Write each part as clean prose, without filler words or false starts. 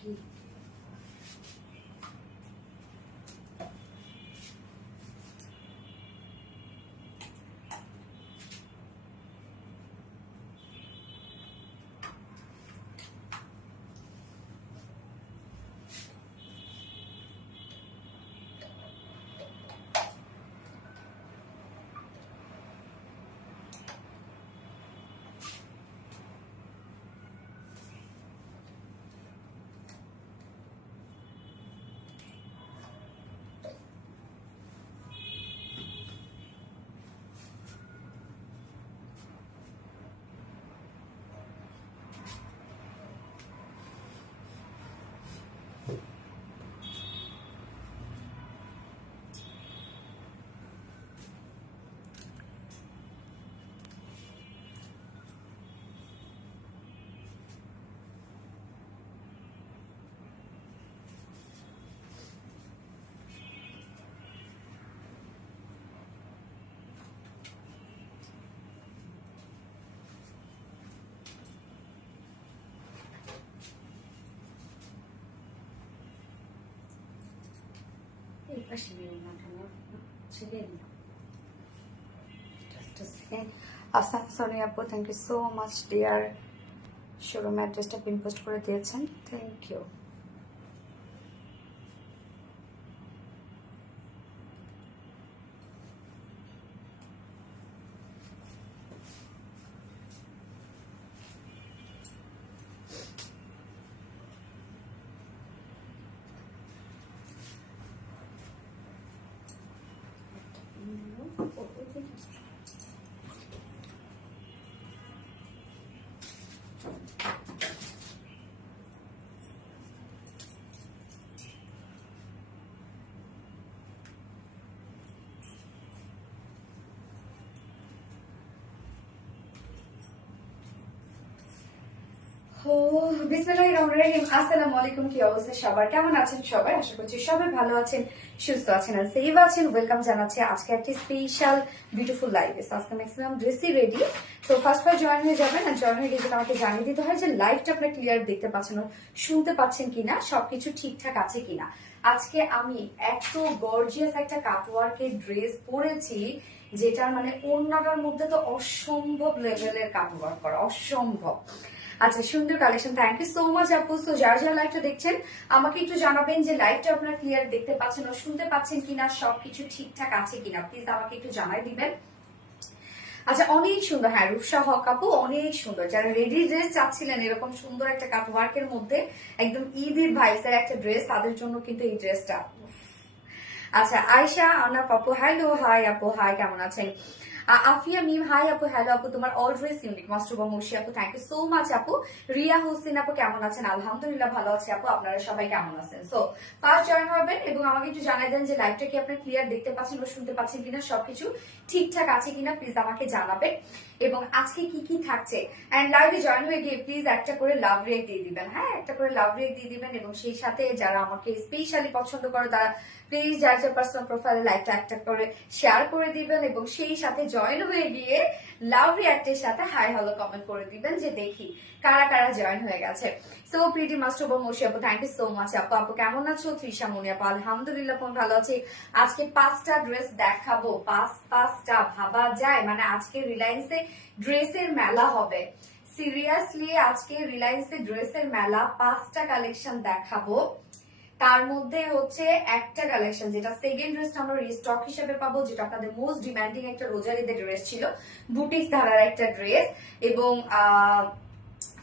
কি এই পাশে নিয়ে না ছেড়ে না জাস্ট আ সেকেন্ড। আসাম সনি আপু, thank you so much dear. Showroom অ্যাড্রেসটা পিন পোস্ট করে দিয়েছেন, থ্যাংক ইউ। আসসালামু আলাইকুম, কি অবস্থা সবার, কেমন আছেন সবাই? আশা করছি সবাই ভালো আছেন, সুস্থ আছেন আর সেভ আছেন। ওয়েলকাম জানাচ্ছি আজকে একটি স্পেশাল বিউটিফুল লাইভে। আজকে ম্যাক্সিমাম ড্রেসই রেডি, তো ফার্স্ট জয়েন হয়ে যাবেন। আর জয়েন হয়ে গেলে আমাকে জানিয়ে দিতে হয় যে লাইভটা আপনার ক্লিয়ার দেখতে পাচ্ছেন, শুনতে পাচ্ছেন কিনা, সবকিছু ঠিকঠাক আছে কিনা। আজকে আমি এত গর্জিয়াস একটা কাটওয়ার্কের ড্রেস পরেছি যেটার মানে ওড়নাটার মধ্যে তো অসম্ভব লেভেলের কাটওয়ার্ক করা, অসম্ভব। আচ্ছা, সুন্দর collection, thank you so much আপু। তো যারা যারা লাইভটা দেখছেন আমাকে একটু জানাবেন যে লাইভটা আপনারা ক্লিয়ার দেখতে পাচ্ছেন ও শুনতে পাচ্ছেন কিনা, সবকিছু ঠিকঠাক আছে কিনা, প্লিজ আমাকে একটু জানাই দিবেন। আচ্ছা, অনেক সুন্দর, হ্যাঁ রূপসা হক আপু অনেক সুন্দর। যারা রেডি ড্রেস চাচ্ছিলেন এরকম সুন্দর একটা কাটওয়ার্কের মধ্যে একদম ঈদের ভাইসের একটা ড্রেস, তাদের জন্য কিন্তু এই ড্রেসটা। আচ্ছা, আয়শা আনা আপু, হ্যালো হাই আপু, হাই কেমন আছেন? আফিয়া মিম, হাই আপু, হ্যালো আপু, তোমার অল ড্রেস ইউনিক। মাস্টারবা মুশি আপু, থ্যাংক ইউ সো মাচ আপু। রিয়া হোসেন আপু, কেমন আছেন? আলহামদুলিল্লাহ ভালো আছি আপু, আপনারা সবাই কেমন আছেন? সো ফার্স্ট জয়েন হবেন এবং আমাকে একটু জানাই দেন যে লাইভটা কি আপনি ক্লিয়ার দেখতে পাচ্ছেন বা শুনতে পাচ্ছেন কিনা, সবকিছু ঠিকঠাক আছে কিনা, প্লিজ আমাকে জানাবেন। এবং আজকে কি কি থাকছে, এন্ড লাইভে জয়েন হয়ে গিয়ে প্লিজ একটা করে লাভ রিয়েক্ট দিয়ে দিবেন। হ্যাঁ, একটা করে লাভ রিয়েক্ট দিয়ে দিবেন এবং সেই সাথে যারা আমাকে স্পেশালি পছন্দ করে তারা প্লিজ যার যার পার্সোনাল প্রোফাইলে লাইভটা একটা করে শেয়ার করে দিবেন এবং সেই সাথে জয়েন হয়ে গিয়ে লাভ রিয়াক্টের সাথে হাই হ্যালো কমেন্ট করে দিবেন যে দেখি কারা কারা জয়েন হয়ে গেছে। সো প্রিটি মাস্টার মৌসি আপু, থ্যাংক ইউ সো মাচ আপু। আপু কেমন আছো? তৃষা মনি আপু, আলহামদুলিল্লাহ ভালো আছি। আজকে 5টা ড্রেস দেখাবো, পাঁচটা ভাবা যায়? মানে আজকে রিলায়েন্সে ড্রেসের মেলা হবে, সিরিয়াসলি আজকে রিলায়েন্সে ড্রেসের মেলা। 5টা কালেকশন দেখাবো, তার মধ্যে হচ্ছে একটা কালেকশন যেটা সেকেন্ড ড্রেসটা আমরা রিস্টক হিসেবে পাবো, যেটা আপনাদের মোস্ট ডিমান্ডিং একটা রোজারিদের ড্রেস ছিল, বুটিক ধারার একটা ড্রেস। এবং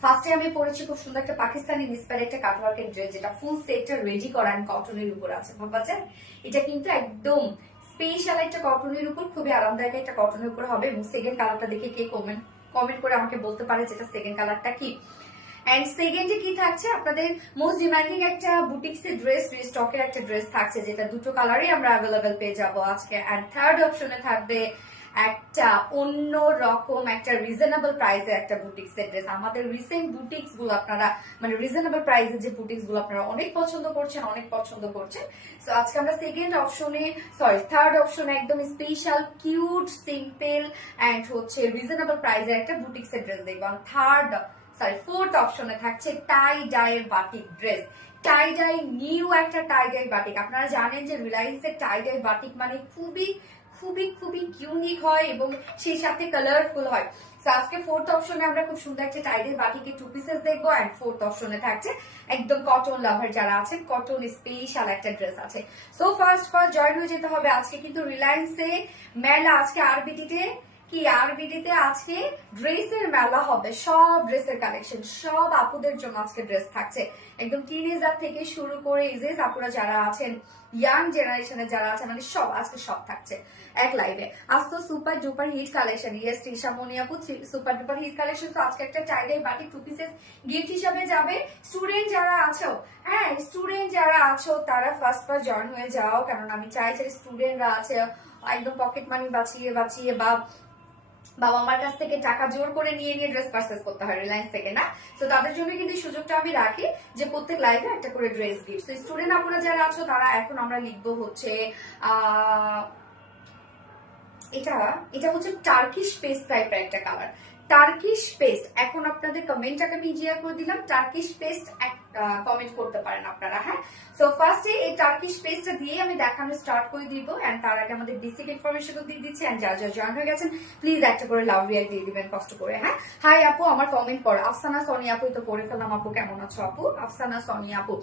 ফার্স্টে আমি পরেছি খুব সুন্দর একটা পাকিস্তানি মিসপ্যার একটা কাটওয়ার্কের ড্রেস, যেটা ফুল সেটটা রেডি করা কটনের উপর আছে। ভাবছেন এটা কিন্তু একদম স্পেশাল একটা কটনের উপর, খুবই আরামদায়ক একটা কটনের উপর হবে। এবং সেকেন্ড কালারটা দেখে কে কমেন্ট করে আমাকে বলতে পারে যেটা সেকেন্ড কালারটা কি। এন্ড সেকেন্ডে কি থাকছে, আপনাদের মোস্ট ডিমান্ডিং একটা বুটিক্সের ড্রেস, রিস্টকের একটা ড্রেস থাকছে, যেটা দুটো কালারই আমরা অ্যাভেলেবেল পেয়ে যাবো আজকে। এন্ড থার্ড অপশনে থাকবে একটা অন্য রকম একটা রিজনেবল প্রাইসের একটা বুটিক্সের ড্রেস। আমাদের রিসেন্ট বুটিক্স গুলো আপনারা মানে রিজনেবল প্রাইসের যে বুটিক্স গুলো আপনারা অনেক পছন্দ করছেন। সো আজকে আমরা সেকেন্ড অপশনে থার্ড অপশনে একদম স্পেশাল কিউট সিম্পল এন্ড হচ্ছে রিজনেবল প্রাইসের একটা বুটিক্সের ড্রেস দেখবো। ফোর্থ অপশনে থাকছে টাই ডাইয়ের বাটিক ড্রেস। টাই ডাই নিউ একটা টাই ডাই বাটিক। আপনারা জানেন যে রিলায়েন্সের টাই ডাই বাটিক মানে খুবই খুবই খুবই ইউনিক হয় এবং সেই সাথে কালারফুল হয়। আজকে ফোর্থ অপশনে আমরা খুব সুন্দর একটা টাইডের বাটিকে 2 পিসেস দেখবো, এন্ড ফোর্থ অপশনে থাকছে একদম কটন লাভার যারা আছে, কটন স্পেশাল একটা ড্রেস আছে। সো ফার্স্ট জয়েন হয়ে যেতে হবে। আজকে কিন্তু রিলায়েন্সে মেলা, আজকে আরবিটিতে আরবিটিতে আজকে ড্রেসের মেলা হবে। সব ড্রেসের কালেকশন, সব আপুদের জন্য আজকে ড্রেস থাকছে, একদম টিনেজার থেকে শুরু করে এজেস আপুরা যারা আছেন, ইয়াং জেনারেশনের যারা আছে, মানে সব আজকে সব থাকছে এক লাইভে। আজ তো super duper hit collection, yes Trisha মনিয়াপু, সুপার ডুপার হিট কালেকশন। তো আজকে একটা টাইডাই বাটি 2 পিসেস গিফট হিসাবে যাবে। স্টুডেন্ট যারা আছো, হ্যাঁ স্টুডেন্ট যারা আছো তারা ফার্স্ট জয়েন হয়ে যাও, কারণ আমি চাই যে স্টুডেন্টরা আছে একদম পকেট মানি বাঁচিয়ে বাঁচিয়ে বা বাবা মার কাছ থেকে টাকা জোর করে নিয়ে নিয়ে ড্রেস পারচেস করতে হয় রিলায়েন্স থেকে, না? তো তাদের জন্য কিন্তু সুযোগটা আমি রাখি যে প্রত্যেক লাইভে একটা করে ড্রেস গিফট। তো স্টুডেন্ট আপনারা যারা আছো তারা এখন আমরা লিখবো হচ্ছে এটা হচ্ছে টার্কিশ পেস্ট টাইপের একটা কালার, টার্কিশ পেস্ট। এখন আপনাদের কমেন্টটাকে আমি ইজিয়ার করে দিলাম, টার্কিশ পেস্ট কমেন্ট করতে পারেন আপনারা, হ্যাঁ। সো ফার্স্টে এই টার্কিশ পেস্টটা দিয়ে আমি দেখানো স্টার্ট করে দিব, এন্ড তার আগে আমাদের বেসিক ইনফরমেশন দিয়ে দিচ্ছি। এন্ড যারা যারা জয়েন হয়ে গেছেন প্লিজ একটা করে লাভ রিয়াক্ট দিয়ে দিবেন কষ্ট করে, হ্যাঁ। হাই আপু, আমার কমেন্ট পড়ো। আফসানা সোনিয়া আপু তো পড়ে ফেললাম। আপু কেমন আছো আপু? আফসানা সোনিয়া আপু,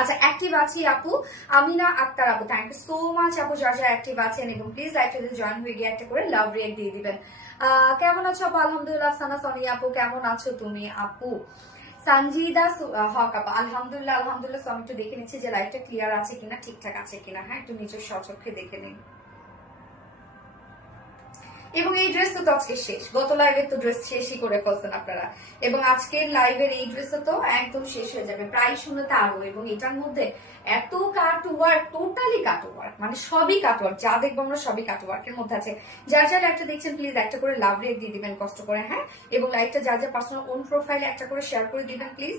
আচ্ছা অ্যাক্টিভ আছি আপু। আমিনা আক্তার আপু, থ্যাংক ইউ সো মাচ আপু যারা যারা অ্যাক্টিভ আছেন, এবং প্লিজ লাইভটাতে জয়েন হয়ে গিয়ে একটা করে লাভ রিয়াক্ট দিয়ে দিবেন। কেমন আছো আপু? আলহামদুলিল্লাহ। আফসানা সোনিয়া আপু কেমন আছো তুমি আপু? সঞ্জিদা হক আপা, আলহামদুলিল্লাহ আলহামদুলিল্লাহ। আমি একটু দেখে নিচ্ছি যে লাইভটা ক্লিয়ার আছে কিনা, ঠিকঠাক আছে কিনা, হ্যাঁ একটু নিজের স্বচক্ষে দেখে নিন। এবং এই ড্রেস তো আজকে শেষ, গত লাইভের তো ড্রেস শেষই করে ফেলছেন আপনারা, এবং আজকের লাইভের এই ড্রেসও তো একদম শেষ হয়ে যাবে প্রায় শূন্যতা আরো। এবং এটার মধ্যে এত কাট ওয়ার্ক, টোটালি কাট ওয়ার্ক, মানে সবই কাট ওয়ার্ক, যা দেখবো আমরা সবই কাট ওয়ার্কের মধ্যে আছে। যার যার একটা দেখছেন প্লিজ একটা করে লাভ রেট দিয়ে দিবেন কষ্ট করে, হ্যাঁ। এবং লাইভটা যার যার পার্সোনাল ওন প্রোফাইলে একটা করে শেয়ার করে দিবেন প্লিজ।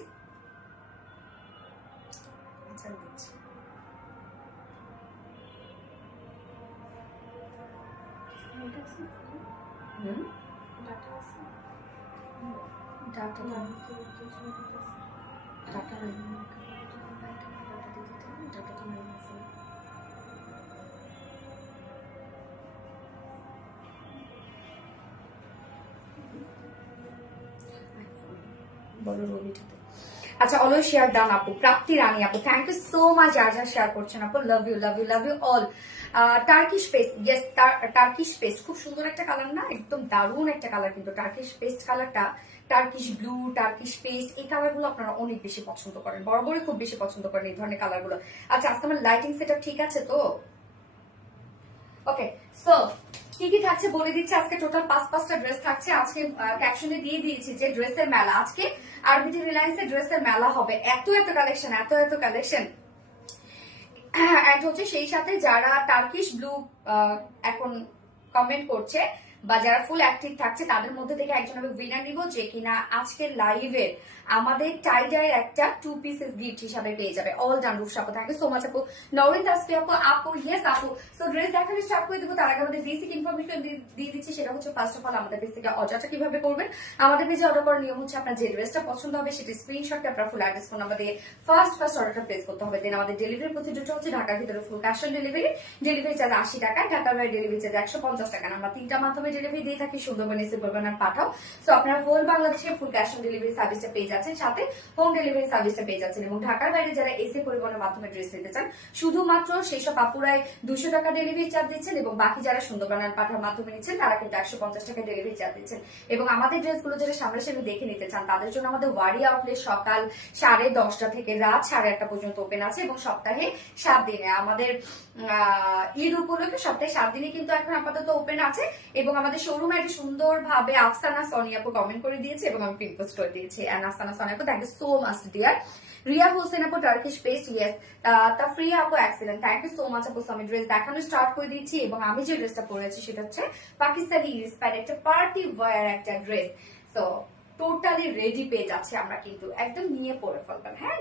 আচ্ছা অলওয়েজ শেয়ার ডান আপু। প্রাপ্তি রানী আপু, থ্যাংক ইউ সো মাচ যারা যারা শেয়ার করছেন আপু, love you love you love you all. Turkish paste, yes Turkish paste খুব সুন্দর একটা কালার, না? একদম দারুণ একটা কালার কিন্তু টার্কিশ পেস্ট কালারটা। টার্কিশ ব্লু, টার্কিশ পেস্ট, এই কালারগুলো আপনারা অনেক বেশি পছন্দ করেন, বরাবরই খুব বেশি পছন্দ করেন এই ধরনের কালারগুলো। আচ্ছা আজকে আমার লাইটিং সেটআপ ঠিক আছে তো? ওকে, সো কি কি থাকছে বলে দিচ্ছি। আজকে টোটাল 5টা ড্রেস থাকছে। আজকে ক্যাপশনে দিয়ে দিয়েছি যে ড্রেসের মেলা, আজকে আরবিটি রিলায়েন্সের ড্রেসের মেলা হবে। এত এত কালেকশন, এত এত কালেকশন। এন্ড হচ্ছে সেই সাথে যারা টার্কিশ ব্লু এখন কমেন্ট করছে বা যারা ফুল অ্যাক্টিভ থাকছে তাদের মধ্যে থেকে একজন আমি উইনার নিব, যে কিনা আজকের লাইভে আমাদের টাইডার একটা 2 পিসেস গিফট হিসাবে পেয়ে যাবে। অল ডান রূপসা আপু, থ্যাংক ইউ সো মাচ আপু। নরিন তাসফি আপু, আপু ইয়েস আপু। সো ড্রেস দেখানো স্টার্ট করে দেবো, তার আগে আমাদের বেসিক ইনফরমেশন দিয়ে দিচ্ছি। সেটা হচ্ছে ফার্স্ট অফ অল আমাদের পেজ থেকে অর্ডারটা কিভাবে করবেন। আমাদের পেজে অর্ডার করার নিয়ম হচ্ছে আপনার যে ড্রেসটা পছন্দ হবে সেটা স্ক্রিনশটটা আপনার ফুল অ্যাড্রেস ফোন নাম্বার দিয়ে ফার্স্ট অর্ডারটা প্লেস করতে হবে। দেন আমাদের ডেলিভারি প্রসিডিউরটা হচ্ছে ঢাকার ভিতরে full cash on delivery, delivery charge 80 টাকা, ঢাকার বাইরে ডেলিভারি চার্জ 150 টাকা। আমরা 3টা মাধ্যমে ডেলিভারি দিয়ে থাকি, সুন্দরবন, সুন্দরবন আর পাঠাও। সো আপনারা হোল বাংলাদেশে ফুল ক্যাশ অন ডেলিভারি সার্ভিসটা পেয়ে যাচ্ছেন, সাথে হোম ডেলিভারি সার্ভিসটা পেয়ে যাচ্ছেন। এবং ঢাকার বাইরে যারা এসে পরিবহনের মাধ্যমে ড্রেস নিতে চান শুধুমাত্র সেই সব আপুরাই 200 টাকা ডেলিভারি চার্জ দিচ্ছেন, এবং বাকি যারা সুন্দরবন আর পাঠার মাধ্যমে নিচ্ছেন তারা কিন্তু 150 টাকা ডেলিভারি চার্জ দিচ্ছেন। এবং আমাদের ড্রেসগুলো যারা সামনাসামনি দেখে নিতে চান তাদের জন্য আমাদের ওয়ারি আউটলেট সকাল 10:30 থেকে রাত 8:30 পর্যন্ত ওপেন আছে, এবং সপ্তাহে 7 দিনে আমাদের ঈদ উপলক্ষে সপ্তাহে 7 দিনে কিন্তু এখন আপাতত ওপেন আছে। এবং আমাদের শোরুমে একটা সুন্দরভাবে আফসানা সোনিয়াপু কমেন্ট করে দিয়েছে এবং আমি পিন পোস্ট করে দিয়েছি। এন্ড আফসানা সোনিয়াপু, thank you so much dear. Riya Hossain আপু, টার্কিশ পেস্ট, ইয়েস। তাফরিয়া আপু, excellent, thank you so much আপু। আমি ড্রেস দেখানো স্টার্ট করে দিচ্ছি, এবং আমি যে ড্রেসটা পরেছি সেটা হচ্ছে পাকিস্তানি ইন্সপায়ার্ড একটা পার্টি ওয়্যার একটা ড্রেস। সো টোটালি রেডি পেয়ে যাচ্ছে আমরা, কিন্তু একদম নিয়ে পরে ফেলবেন। হ্যাঁ,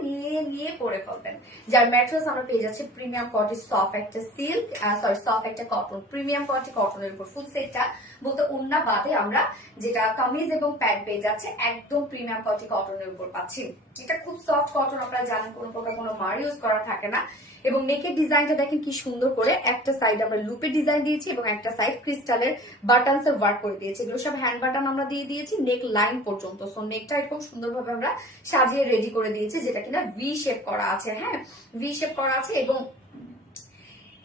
নিয়ে পরে ফেলবেন। যার ম্যাট্রেস আমরা পেয়ে যাচ্ছি প্রিমিয়াম কোয়ালিটি সফট একটা সিল্ক, সফট একটা কটন, প্রিমিয়াম কোয়ালিটি কটনের উপর ফুল সেটটা বলতে ওন্না বাদে আমরা যেটা কামিজ এবং প্যান্ট পেয়ে যাচ্ছে একদম প্রিমিয়াম কোয়ালিটি কটনের উপর পাচ্ছি। এটা খুব সফট কটন, আপনারা জানেন কোনো প্রকার কোনো মার ইউজ করা থাকে না। এবং নেকের ডিজাইনটা দেখেন কি সুন্দর করে, একটা সাইড আমরা লুপের ডিজাইন দিয়েছি এবং একটা সাইড ক্রিস্টালের বাটনস এর ওয়ার্ক করে দিয়েছি। এগুলো সব হ্যান্ড বাটন আমরা দিয়ে দিয়েছি নেক লাইন পর্যন্ত। সো নেকটা এরকম সুন্দরভাবে আমরা সাজিয়ে রেডি করে দিয়েছি, যেটা কিনা ভি শেপ করা আছে। হ্যাঁ, ভি শেপ করা আছে। এবং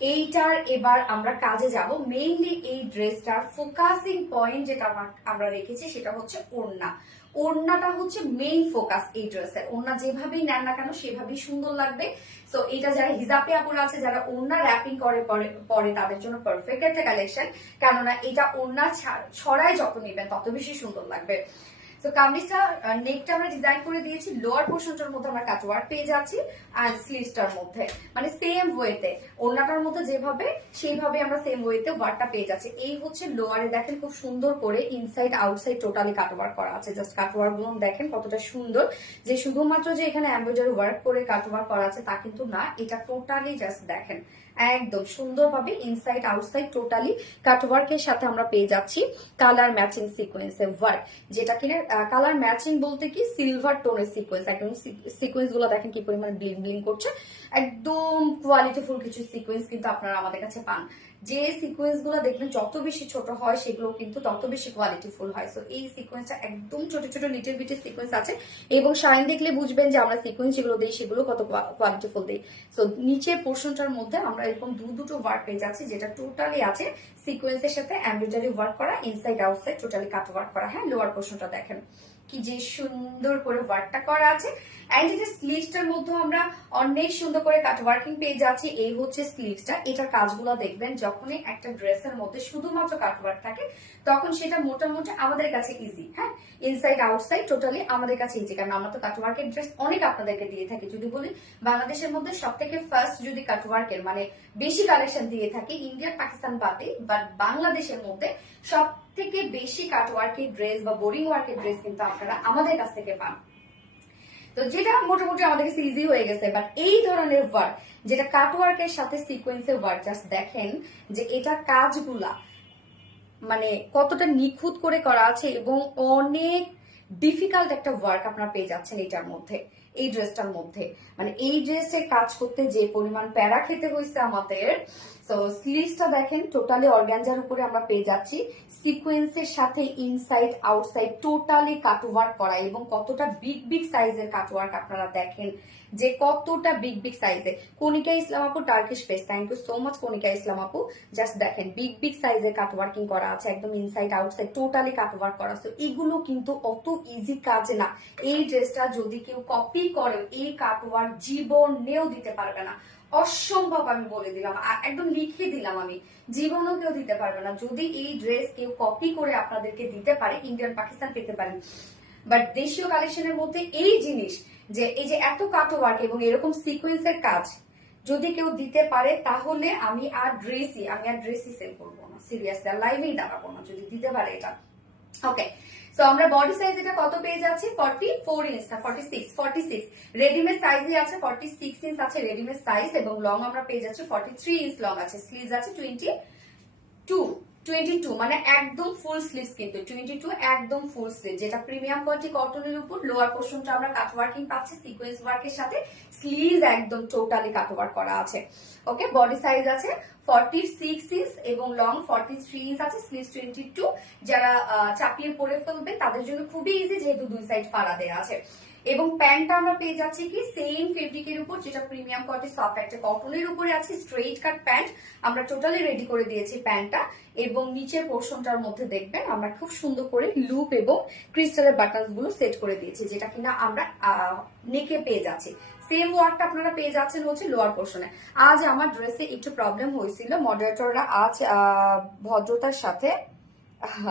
এইটার এবার আমরা কাজে যাব। মেইনলি এই ড্রেসটার ফোকাসিং পয়েন্ট যেটা আমরা রেখেছি সেটা হচ্ছে ওড়না। ওড়নাটা হচ্ছে মেইন ফোকাস এই ড্রেসের। ওড়না যেভাবেই নেন না কেন সেভাবেই সুন্দর লাগবে। সো এটা যারা হিজাবে আপুরা আছে, যারা ওড়না র্যাপিং করে পরে তাদের জন্য পারফেক্ট একটা কালেকশন, কেননা এটা ওড়না ছড়ায় যত নেবেন তত বেশি সুন্দর লাগবে। তো কামিজটা নেকটা আমরা ডিজাইন করে দিয়েছি, লোয়ার পোর্শনটার মধ্যে আমরা কাটওয়ার্ক পেয়ে যাচ্ছি আর স্লিভসটার মধ্যে মানে সেম ওয়েতে ওড়নাটার মধ্যে যেভাবে সেইভাবে আমরা সেম ওয়েতে ওয়ার্কটা পেয়ে যাচ্ছি। এই হচ্ছে লোয়ারে দেখেন খুব সুন্দর করে ইনসাইড আউটসাইড টোটালি কাটওয়ার্ক করা আছে। জাস্ট কাটওয়ার্ক গুলো দেখেন কতটা সুন্দর, যে শুধুমাত্র যে এখানে এমব্রয়ডারি ওয়ার্ক করে কাটওয়ার্ক করা আছে তা কিন্তু না, এটা টোটালি জাস্ট দেখেন একদম সুন্দরভাবে ইনসাইড আউটসাইড টোটালি কাটওয়ার্কের সাথে আমরা পেয়ে যাচ্ছি কালার ম্যাচিং সিকোয়েন্সের ওয়ার্ক, যেটা কিনা কালার ম্যাচিং বলতে কি সিলভার টোনের সিকোয়েন্স। একদম সিকোয়েন্স গুলো দেখেন কি পরিমাণ ব্লিং ব্লিং করছে, একদম কোয়ালিটিফুল কিছু সিকোয়েন্স কিন্তু আপনারা আমাদের কাছে পান। যে সিকোয়েন্স গুলো দেখবেন যত বেশি ছোট হয় সেগুলো কিন্তু তত বেশি কোয়ালিটিফুল হয়। সো এই সিকোয়েন্সটা একদম ছোট ছোট লিটল বিটি সিকোয়েন্স আছে এবং শাইন দেখলে বুঝবেন যে আমরা সিকোয়েন্স যেগুলো দিই সেগুলো কত কোয়ালিটিফুল দিই। সো নিচের পোর্শনটার মধ্যে আমরা এরকম দুটো ওয়ার্ক পেয়ে যাচ্ছি, যেটা টোটালি আছে সিকোয়েন্সের সাথে এমব্রয়ডারি ওয়ার্ক করা, ইনসাইড আউটসাইড টোটালি কাট ওয়ার্ক করা। হ্যাঁ, লোয়ার পোর্শনটা দেখেন কি যে সুন্দর করে ওয়ার্কটা করা আছে। এন্ড এটা স্লিভসটার মধ্যে আমরা অনেক সুন্দর করে কাট ওয়ার্কিং পেয়ে যাচ্ছি। এই হচ্ছে স্লিভসটা। এটার কাজগুলো দেখবেন যখনই একটা ড্রেসের মধ্যে শুধুমাত্র কাট ওয়ার্ক থাকে তখন সেটা মোটামুটি আমাদের কাছে ইজি। হ্যাঁ, ইনসাইড আউটসাইড টোটালি আমাদের কাছে ইজি, কারণ আমরা তো কাট ওয়ার্কের ড্রেস অনেক আপনাদেরকে দিয়ে থাকি। যদি বলি বাংলাদেশের মধ্যে সব থেকে ফার্স্ট যদি কাট ওয়ার্কের মানে বেশি কালেকশন দিয়ে থাকি ইন্ডিয়া পাকিস্তান বাদে, বাট বাংলাদেশের মধ্যে সব থেকে বেশি কাট ওয়ার্কের ড্রেস বা বোরিং ওয়ার্কের ড্রেস কিন্তু আপনারা আমাদের কাছ থেকে পান। তো যেটা মোটামুটি আমাদের কাছে ইজি হয়ে গেছে। বাট এই ধরনের ওয়ার্ক যেটা কাট ওয়ার্কের সাথে সিকোয়েন্সের ওয়ার্ক, জাস্ট দেখেন যে এটা কাজগুলা মানে কতটা নিখুঁত করে করা আছে এবং অনেক ডিফিকাল্ট একটা ওয়ার্ক আপনারা পেয়ে যাচ্ছেন এটার মধ্যে, এই ড্রেসটার মধ্যে। মানে এই ড্রেসে কাজ করতে যে পরিমাণ প্যারা খেতে হয়েছে আমাদের। তো স্লিভসটা দেখেন টোটালি অর্গানজার উপরে আমরা পেয়ে যাচ্ছি সিকোয়েন্সের সাথে ইনসাইড আউটসাইড টোটালি কাটওয়ার্ক করা, এবং কতটা বিগ বিগ সাইজের কাটওয়ার্ক আপনারা দেখেন যে কতটা বিগ বিগ সাইজের। কণিকা ইসলাম আপু Turkish page, thank you so much Kanika Islam আপু। জাস্ট দেখেন বিগ বিগ সাইজের কাটওয়ার্কিং করা আছে, একদম ইনসাইড আউটসাইড টোটালি কাটওয়ার্ক করা আছে। এগুলো কিন্তু অত ইজি কাজ না। এই ড্রেসটা যদি কেউ কপি করে এই কাটওয়ার্ক জীবনেও দিতে পারবে না, অসম্ভব। আমি বলে দিলাম, একদম লিখে দিলাম, আমি জীবনেও কেউ দিতে পারবে না। যদি এই ড্রেস কেউ কপি করে আপনাদেরকে দিতে পারে ইন্ডিয়ান পাকিস্তান পেতে পারেন, বাট দেশীয় কালেকশনের মধ্যে এই জিনিস যে এই যে এত কাটওয়ার্ক এবং এরকম সিকোয়েন্সের কাজ যদি কেউ দিতে পারে তাহলে আমি আর ড্রেসই সেল করবো না, সিরিয়াসলি আর লাইভেই দাঁড়াবো না যদি দিতে পারে এটা। ওকে, তো আমরা বডি সাইজ এটা কত পেয়ে যাচ্ছি 44 ইঞ্চ না 46 রেডিমেড সাইজই আছে, 46 ইঞ্চ আছে রেডিমেড সাইজ, এবং লং আমরা পেয়ে যাচ্ছি 43 ইঞ্চ লং আছে, স্লিভস আছে 22 মানে একদম ফুল স্লিভস, কিন্তু 22 একদম ফুল স্লিভ, যেটা প্রিমিয়াম কোয়ালিটি কটনের উপর। লোয়ার পোর্শনটা আমরা কাট ওয়ার্কিং পাচ্ছি সিকোয়েন্স ওয়ার্কের সাথে, স্লিভস একদম টোটালি কাট ওয়ার্ক করা আছে। ওকে, বডি সাইজ আছে 46 ইঞ্চ এবং লং 43 ইঞ্চ আছে, স্লিভস 22। যারা চাপিয়ে পরে ফেলবে তাদের জন্য খুবই ইজি, যেহেতু দুই সাইড ফাড়া দেওয়া আছে। এবং প্যান্টটা আমরা পেয়ে যাচ্ছি কি সেম ফেব্রিকের উপর, যেটা প্রিমিয়াম কোয়ালিটি সফট একটা কটনের উপরে আছে, স্ট্রেইট কাট প্যান্ট আমরা টোটালি রেডি করে দিয়েছি প্যান্টটা। এবং নিচের পোর্শনটার মধ্যে দেখবেন আমরা খুব সুন্দর করে লুপ এবং ক্রিস্টালের বাটনস গুলো সেট করে দিয়েছি, যেটা কিনা আমরা নেকে পেয়ে যাচ্ছি। সেম ওয়ার্কটা আপনারা পেয়ে যাচ্ছেন হচ্ছে লোয়ার পোর্শনে। আজ আমার ড্রেসে একটু প্রবলেম হয়েছিল, মডারেটররা আজ ভদ্রতার সাথে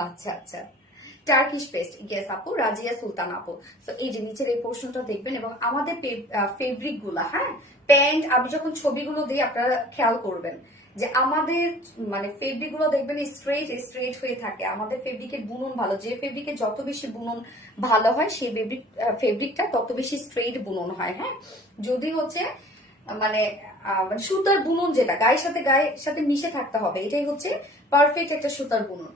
আচ্ছা টার্কিশ পেস্ট, ইয়েস আপু, রাজিয়া সুলতান আপু। তো এই যে নিচের এই পোর্শনটা দেখবেন, এবং আমাদের ফেব্রিক গুলা, হ্যাঁ প্যান্ট আমি যখন ছবিগুলো দিই আপনারা খেয়াল করবেন যে আমাদের মানে ফেব্রিক গুলো দেখবেন স্ট্রেট স্ট্রেট হয়ে থাকে, আমাদের ফেব্রিকের বুনন ভালো, যে ফেব্রিকে যত বেশি বুনন ভালো হয় সেই ফেব্রিকটা তত বেশি স্ট্রেট বুনন হয়। হ্যাঁ, যদি হচ্ছে মানে সুতার বুনন যেটা গায়ের সাথে মিশে থাকতে হবে, এটাই হচ্ছে পারফেক্ট একটা সুতার বুনন।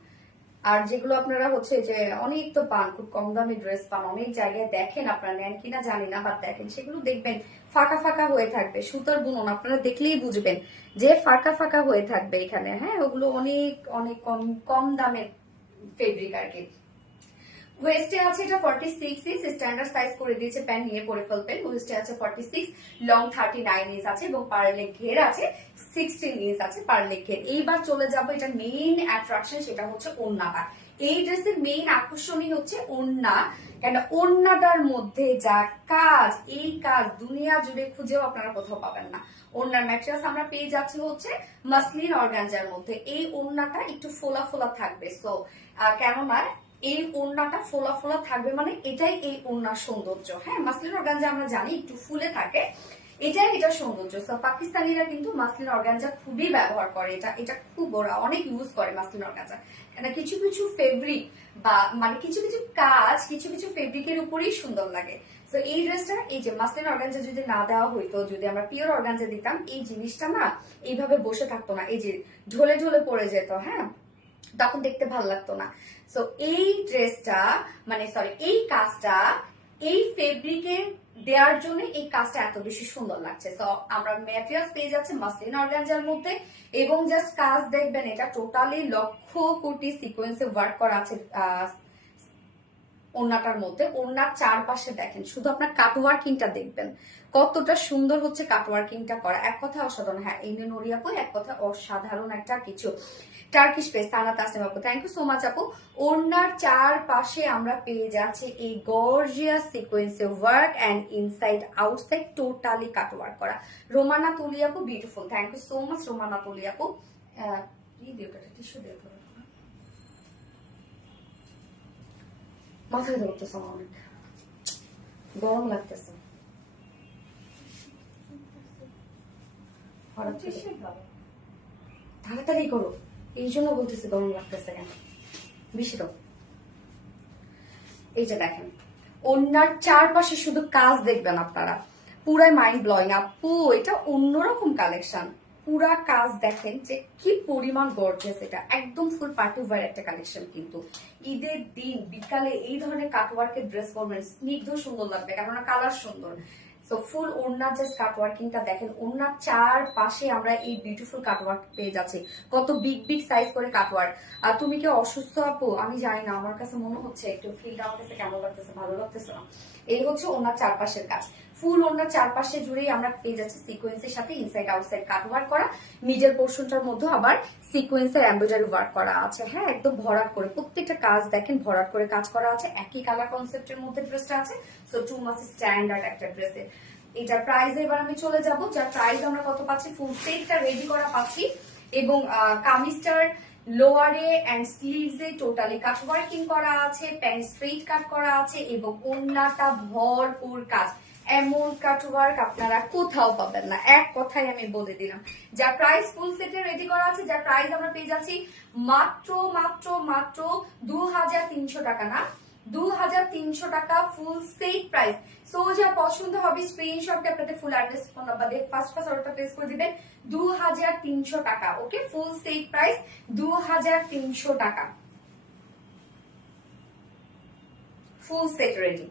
আর যেগুলো আপনারা হচ্ছে যে অনেক তো পান, খুব কম দামি ড্রেস পান, অনেক জায়গায় দেখেন, আপনারা নেন কিনা জানি না, বাট দেখেন সেগুলো দেখবেন ফাঁকা ফাঁকা হয়ে থাকবে, সুতার বুনন আপনারা দেখলেই বুঝবেন যে ফাঁকা ফাঁকা হয়ে থাকবে এখানে। হ্যাঁ, ওগুলো অনেক অনেক কম কম দামের ফেব্রিক আর কি। ওয়েস্টে আছে এটা 46 ইঞ্চ, স্ট্যান্ডার্ড সাইজ করে দিয়েছে, প্যান্ট নিয়ে পরে ফেলবেন। ওয়েস্টে আছে 46, লং 39 ইঞ্চ আছে এবং পার লেগ ঘের আছে 16 ইঞ্চ আছে পার লেগ ঘের। এইবার চলে যাব এটা মেইন অ্যাট্রাকশন, সেটা হচ্ছে ওড়নাটা। এই ড্রেসের মেইন আকর্ষণই হচ্ছে ওড়না, কেন ওড়নাটার মধ্যে যা কাজ, এই কাজ দুনিয়া জুড়ে খুঁজেও আপনারা কোথাও পাবেন না। ওড়নার ম্যাটেরিয়ালস আমরা পেয়ে যাচ্ছি হচ্ছে মাসলিন অর্গানজার মধ্যে। এই ওড়নাটা একটু ফোলা ফোলা থাকবে, সো কেননা এই ওড়নাটা ফোলা ফোলা থাকবে মানে এটাই এই ওড়নার সৌন্দর্য। হ্যাঁ, মাসলিন অর্গানজা আমরা জানি একটু ফুলে থাকে, এটাই এটা সৌন্দর্য। সো পাকিস্তানিরা কিন্তু মাসলিন অর্গানজা খুবই ব্যবহার করে, এটা খুব ওরা অনেক ইউজ করে মাসলিন অর্গানজা। কেন কিছু কিছু ফেব্রিক বা মানে কিছু কিছু কাজ কিছু কিছু ফেব্রিকের উপরেই সুন্দর লাগে। তো এই ড্রেসটা এই যে মাসলিন অর্গানজা যদি না দেওয়া হইতো, যদি আমরা পিওর অর্গানজা দিতাম, এই জিনিসটা না এইভাবে বসে থাকতো না, এই যে ঢলে ঢলে পড়ে যেত। হ্যাঁ, তখন দেখতে ভালো লাগতো না। সো এই ড্রেসটা মানে সরি এই কাজটা এই ফেব্রিকে দেওয়ার জন্য এই কাজটা এত বেশি সুন্দর লাগছে। তো আমরা ম্যাটেরিয়ালস পেয়ে যাচ্ছে মাসলিন অর্গানজার মধ্যে, এবং জাস্ট কাজ দেখবেন এটা টোটালি লক্ষ কোটি সিকোয়েন্সে ওয়ার্ক করা আছে ওড়নাটার মধ্যে। ওড়নার চারপাশে দেখেন শুধু আপনার কাটওয়ার্কিংটা দেখবেন কতটা সুন্দর হচ্ছে কাটওয়ার্কিংটা করা, এক কথা অসাধারণ। হ্যাঁ, ইন্ডিয়ান ওড়িয়াপু এক কথা অসাধারণ একটা কিছু। টার্কিশ পেস তানা তাসনিম আপু, থ্যাংক ইউ সো মাচ আপু। ওড়নার চারপাশে আমরা পেয়ে যাচ্ছি এই গর্জিয়াস সিকোয়েন্সে work and inside outside totally cutwork করা। রোমানা তুলি আপু beautiful, thank you so much Romana Tuli আপু। টিস্যু দিয়ে মাথায় ধরতেছে আমার, অনেক গরম লাগতেছে। তাড়াতাড়ি করো, এই জন্য বলতেছি গরম লাগতেছে কেন, বেশি তো। এই যে দেখেন ওড়নার চারপাশে শুধু কাজ দেখবেন আপনারা, পুরাই মাইন্ড ব্লোয়িং আপু, এটা অন্যরকম কালেকশন। পুরা কাজ দেখেন যে কি পরিমাণ গর্জিয়াস, এটা একদম ফুল পার্টি ওয়্যার একটা কালেকশন। কিন্তু ঈদের দিন বিকালে এই ধরনের কাটওয়ার্কের ড্রেস পরবেন, স্নিগ্ধ সুন্দর লাগবে, কেননা কালার সুন্দর। সো ফুল ওড়নার জাস্ট কাটওয়ার্কিংটা দেখেন, ওড়নার চারপাশে আমরা এই বিউটিফুল কাটওয়ার্ক পেয়ে যাচ্ছি, কত বিগ বিগ সাইজ করে কাটওয়ার্ক। আর তুমি কি অসুস্থ আপু? আমি জানি না, আমার কাছে মনে হচ্ছে একটু ফিলটা আমার কাছে কেমন লাগতেছে, ভালো লাগতেছে না। এই হচ্ছে ওড়নার চারপাশের কাজ, ফুল ওড়নার চারপাশে জুড়েই আমরা পেয়ে যাচ্ছি সিকোয়েন্সের সাথে ইনসাইড আউটসাইড কাটওয়ার্ক করা, মিডল পোর্শনটার মধ্যে আবার সিকোয়েন্সের এমব্রয়ডারি ওয়ার্ক করা আছে। হ্যাঁ, একদম ভরাট করে প্রত্যেকটা কাজ দেখেন, ভরাট করে কাজ করা আছে, একই কালার কনসেপ্টের মধ্যে ড্রেসটা আছে। সো টু মাস স্ট্যান্ডার্ড একটা ড্রেসের। এটা প্রাইস এবার আমি চলে যাব, যার প্রাইস আমরা কত পাচ্ছি, ফুল সেটটা রেডি করা পাচ্ছি, এবং কামিজটার লোয়ারে এন্ড স্লিভসে টোটালি কাট ওয়ার্কিং করা আছে, প্যান্ট স্ট্রেট কাট করা আছে, এবং ওড়নাটা ভরপুর কাজ। এমন কাট ওয়ার্ক আপনারা কোথাও পাবেন না, এক কথাই আমি বলে দিলাম। যা প্রাইস ফুল সেটে রেডি করা আছে, যার প্রাইস আমরা পেয়ে যাচ্ছি মাত্র মাত্র মাত্র 2300 টাকা, না 2300 টাকা ফুল সেট প্রাইস। সো যা পছন্দ হবে স্ক্রিনশটে আপনাদের ফুল অ্যাড্রেস ফোন নাম্বার দিয়ে ফার্স্ট অর্ডারটা প্লেস করে দিবেন। 2300 টাকা, ওকে, ফুল সেট প্রাইস 2300 টাকা, full set ready.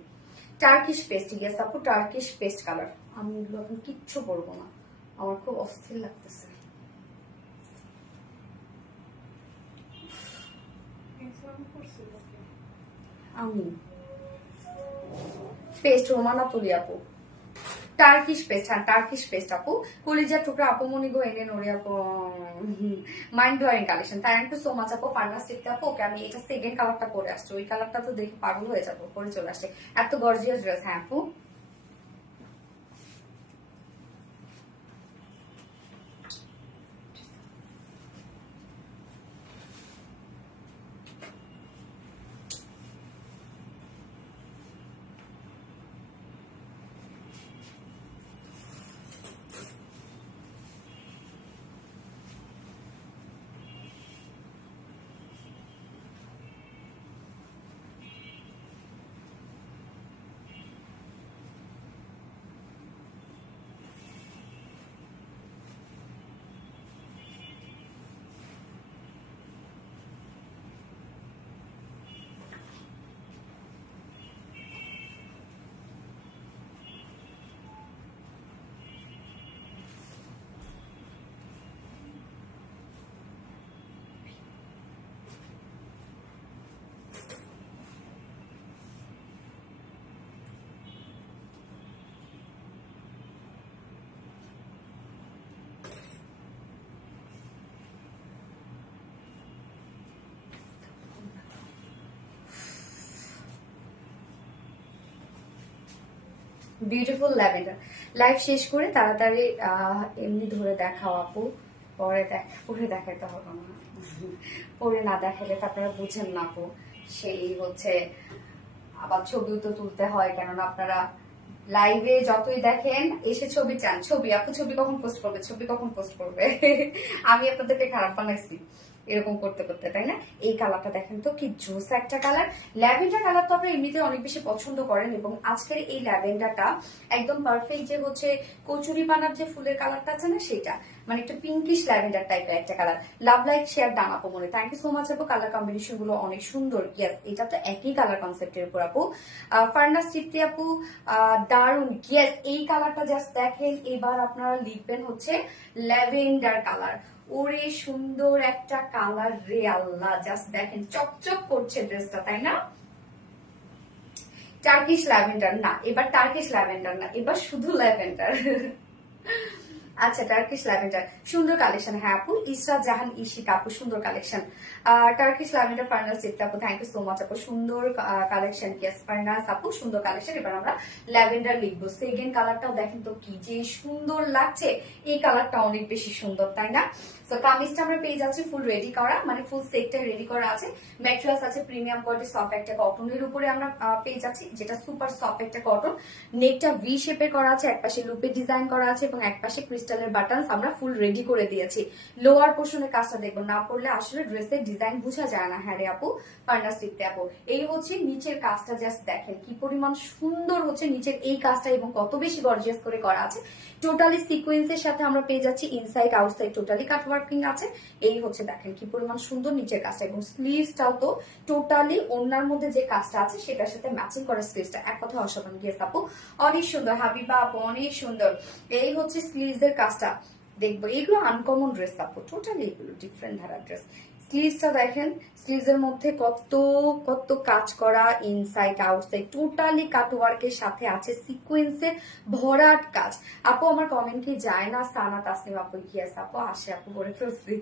Turkish paste, yes আপু টার্কিশ পেস্ট কালার। আমি এগুলো এখন কিচ্ছু পরবো না, আমার খুব অস্থির লাগতেছে। আমি পেস্ট রোমানা তুলি আপু, টার্কিশ পেস্ট, হ্যাঁ টার্কিশ পেস্ট আপু, কলিজার টুকরা আপু মনি গো এনে নড়ি আপু, mind blowing collection, thank you so much আপু। ফার্নাস্টিক আপু, ওকে আমি এটা সেকেন্ড কালারটা পরে আসছি, ওই কালারটা তো দেখে পাগল হয়ে যাবো, পরে চলে আসছে, এত গর্জিয়াস ড্রেস। হ্যাঁ আপু, বিউটিফুল ল্যাভেন্ডার। লাইভ শেষ করে তাড়াতাড়ি এমনি ধরে দেখাও আপু, পরে দেখাতে হবে না, পরে না দেখালে তো আপনারা বুঝেন না আপু। সেই হচ্ছে আবার ছবিও তো তুলতে হয়, কেননা আপনারা লাইভে যতই দেখেন এসে ছবি চান, ছবি আপু ছবি কখন পোস্ট করবে, ছবি কখন পোস্ট করবে। আমি আপনাদেরকে খারাপ বানাইছি এরকম করতে করতে, তাই না? এই কালারটা দেখেন তো কি জোস একটা কালার। ল্যাভেন্ডার কালার তো আপনারা এমনিতে অনেক বেশি পছন্দ করেন, এবং আজকের এই ল্যাভেন্ডারটা একদম পারফেক্ট, যে হচ্ছে কচুরি পানার যে ফুলের কালারটা আছে না, সেটা মানে একটু পিঙ্কিশ ল্যাভেন্ডার টাইপের একটা colour. Love like share done আপু মনে, থ্যাংক ইউ সো মাচ আপু। কালার কম্বিনেশন গুলো অনেক সুন্দর। ইয়েস, এটা তো একই কালার কনসেপ্টের উপর আপু। ফারনাস চিপ্তি আপু দারুন। ইয়েস, এই কালারটা জাস্ট দেখেন, এবার আপনারা লিখবেন হচ্ছে ল্যাভেন্ডার কালার। ওরে সুন্দর একটা কালার রে আল্লাহ, জাস্ট দেখেন চকচক করছে ড্রেসটা, তাই না? টার্কিশ ল্যাভেন্ডার না, এবার টার্কিশ ল্যাভেন্ডার না, এবার শুধু ল্যাভেন্ডার। আচ্ছা, টার্কিশ ল্যাভেন্ডার সুন্দর কালেকশন। হ্যাঁ আপু, ইসরাত জাহান ইশিকা আপু সুন্দর collection. Turkish lavender furnace Chitra আপু, থ্যাংক ইউ সো মাচ আপু, সুন্দর কালেকশন। ইয়েস ফার্নাস আপু সুন্দর কালেকশন। এবার আমরা ল্যাভেন্ডার লিখবো। সেকেন্ড কালারটাও দেখেন তো কি যে সুন্দর লাগছে, এই কালারটা অনেক বেশি সুন্দর, তাই না? তো কামিজটা আমরা পেয়ে যাচ্ছি ফুল রেডি করা, মানে ফুল সেটটা রেডি করা আছে। ম্যাটেরিয়ালস আছে প্রিমিয়াম কোয়ালিটি সফট একটা কটনের উপরে আমরা পেয়ে যাচ্ছি, যেটা সুপার সফট একটা কটন। নেকটা ভি শেপে করা আছে, একপাশে লুপে ডিজাইন করা আছে, এবং একপাশে ক্রিস্টালের বাটনস আমরা ফুল রেডি করে দিয়েছি। লোয়ার পোর্শনের কাজটা দেখবো, না পড়লে আসলে ড্রেসের ডিজাইন বোঝা যায় না। হ্যাঁ রে আপু, ফার্নাস টিপতে আপু। এই হচ্ছে নিচের কাজটা, জাস্ট দেখেন কি পরিমাণ সুন্দর হচ্ছে নিচের এই কাজটা, এবং কত বেশি গর্জিয়াস করে করা আছে। টোটালি সিকোয়েন্সের সাথে আমরা পেয়ে যাচ্ছি ইনসাইড আউটসাইড টোটালি কাট ওয়ার্কিং আছে। এই হচ্ছে দেখেন কি পরিমাণ সুন্দর নিচের কাজটা, এবং স্লিভসটাও তো টোটালি ওনার মধ্যে যে কাজটা আছে সেটার সাথে ম্যাচিং করা স্লিভসটা, এক কথা অসাধারণ। গিয়েস আপু অনেক সুন্দর, হাবিবা আপু অনেক সুন্দর। এই হচ্ছে স্লিভস এর কাজটা দেখবো, এগুলো আনকমন ড্রেস আপু, টোটালি এগুলো ডিফারেন্ট ধারা ড্রেস। স্লিভসটা দেখেন, স্লিভস এর মধ্যে কত কত কাজ করা, ইনসাইড আউটসাইড টোটালি কাটওয়ার্কের সাথে আছে সিকোয়েন্সের ভরাট কাজ। আপু আমার কমেন্ট কি যায় না? সানা তাসনিম আপু, ইয়েস আপু আসে আপু, বলে ফেলছি।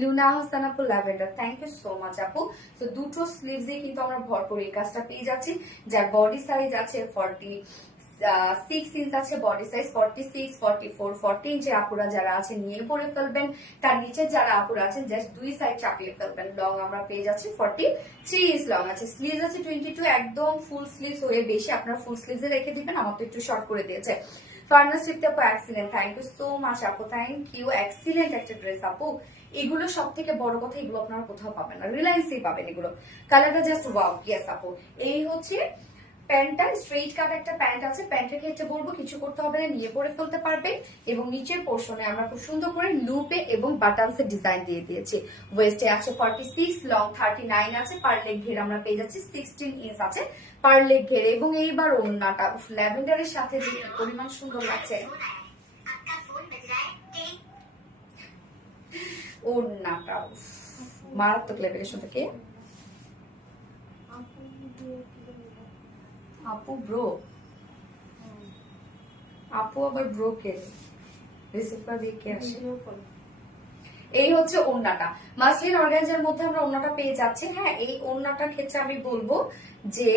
লুনা হাসান আপু lavender, thank you so much আপু। তো দুটো স্লিভস এ কিন্তু আমরা ভরপুর এই কাজটা পেয়ে যাচ্ছি, যার বডি সাইজ আছে 46 ইঞ্চ আছে, বডি সাইজ 46, 44, 40 ইঞ্চে আপুরা যারা আছেন নিয়ে পরে ফেলবেন। তার নিচে যারা আপুরা আছেন জাস্ট দুই সাইড চাপিয়ে ফেলবেন। লং আমরা পেয়ে যাচ্ছি 43 ইঞ্চ লং আছে, স্লিভস আছে 22, একদম ফুল স্লিভস হয়ে বেশি আপনারা ফুল স্লিভস এ রেখে দিবেন। আমার তো একটু শর্ট করে দিয়েছে। ফার্নাস টিপতে আপু excellent, thank you so much আপু, থ্যাংক ইউ। এক্সিলেন্ট একটা ড্রেস আপু, এগুলো সব থেকে বড় কথা, এগুলো আপনারা কোথাও পাবেন না, রিলায়েন্সেই পাবেন এগুলো। কালারটা জাস্ট ওয়াও। ইয়েস আপু, এই হচ্ছে প্যান্টটা, স্ট্রেইট কাট একটা প্যান্ট আছে। প্যান্টের ক্ষেত্রে বলবো কিছু করতে হবে না, নিয়ে পরে ফেলতে পারবে। এবং নিচের পোর্শনে আমরা খুব সুন্দর করে লুপে এবং বাটনস এর ডিজাইন দিয়ে দিয়েছি। ওয়েস্টে আছে 46, লং 39 আছে, পার লেগ ঘের আমরা পেয়ে যাচ্ছি 16 ইঞ্চ আছে পার লেগ ঘের। এবং এইবার ওড়নাটা ল্যাভেন্ডারের সাথে যে পরিমাণ সুন্দর লাগছে, ওড়নাটা মারাত্মক লেভেলের সাথে। কে আপু? ব্রো আপু আবার ব্রো কে রিসিপ্টটা দিয়ে কে আসে? এই হচ্ছে ওড়নাটা, মাসলিন অর্গানজার মধ্যে আমরা ওড়নাটা পেয়ে যাচ্ছি। হ্যাঁ, এই ওড়নাটার ক্ষেত্রে আমি বলবো যে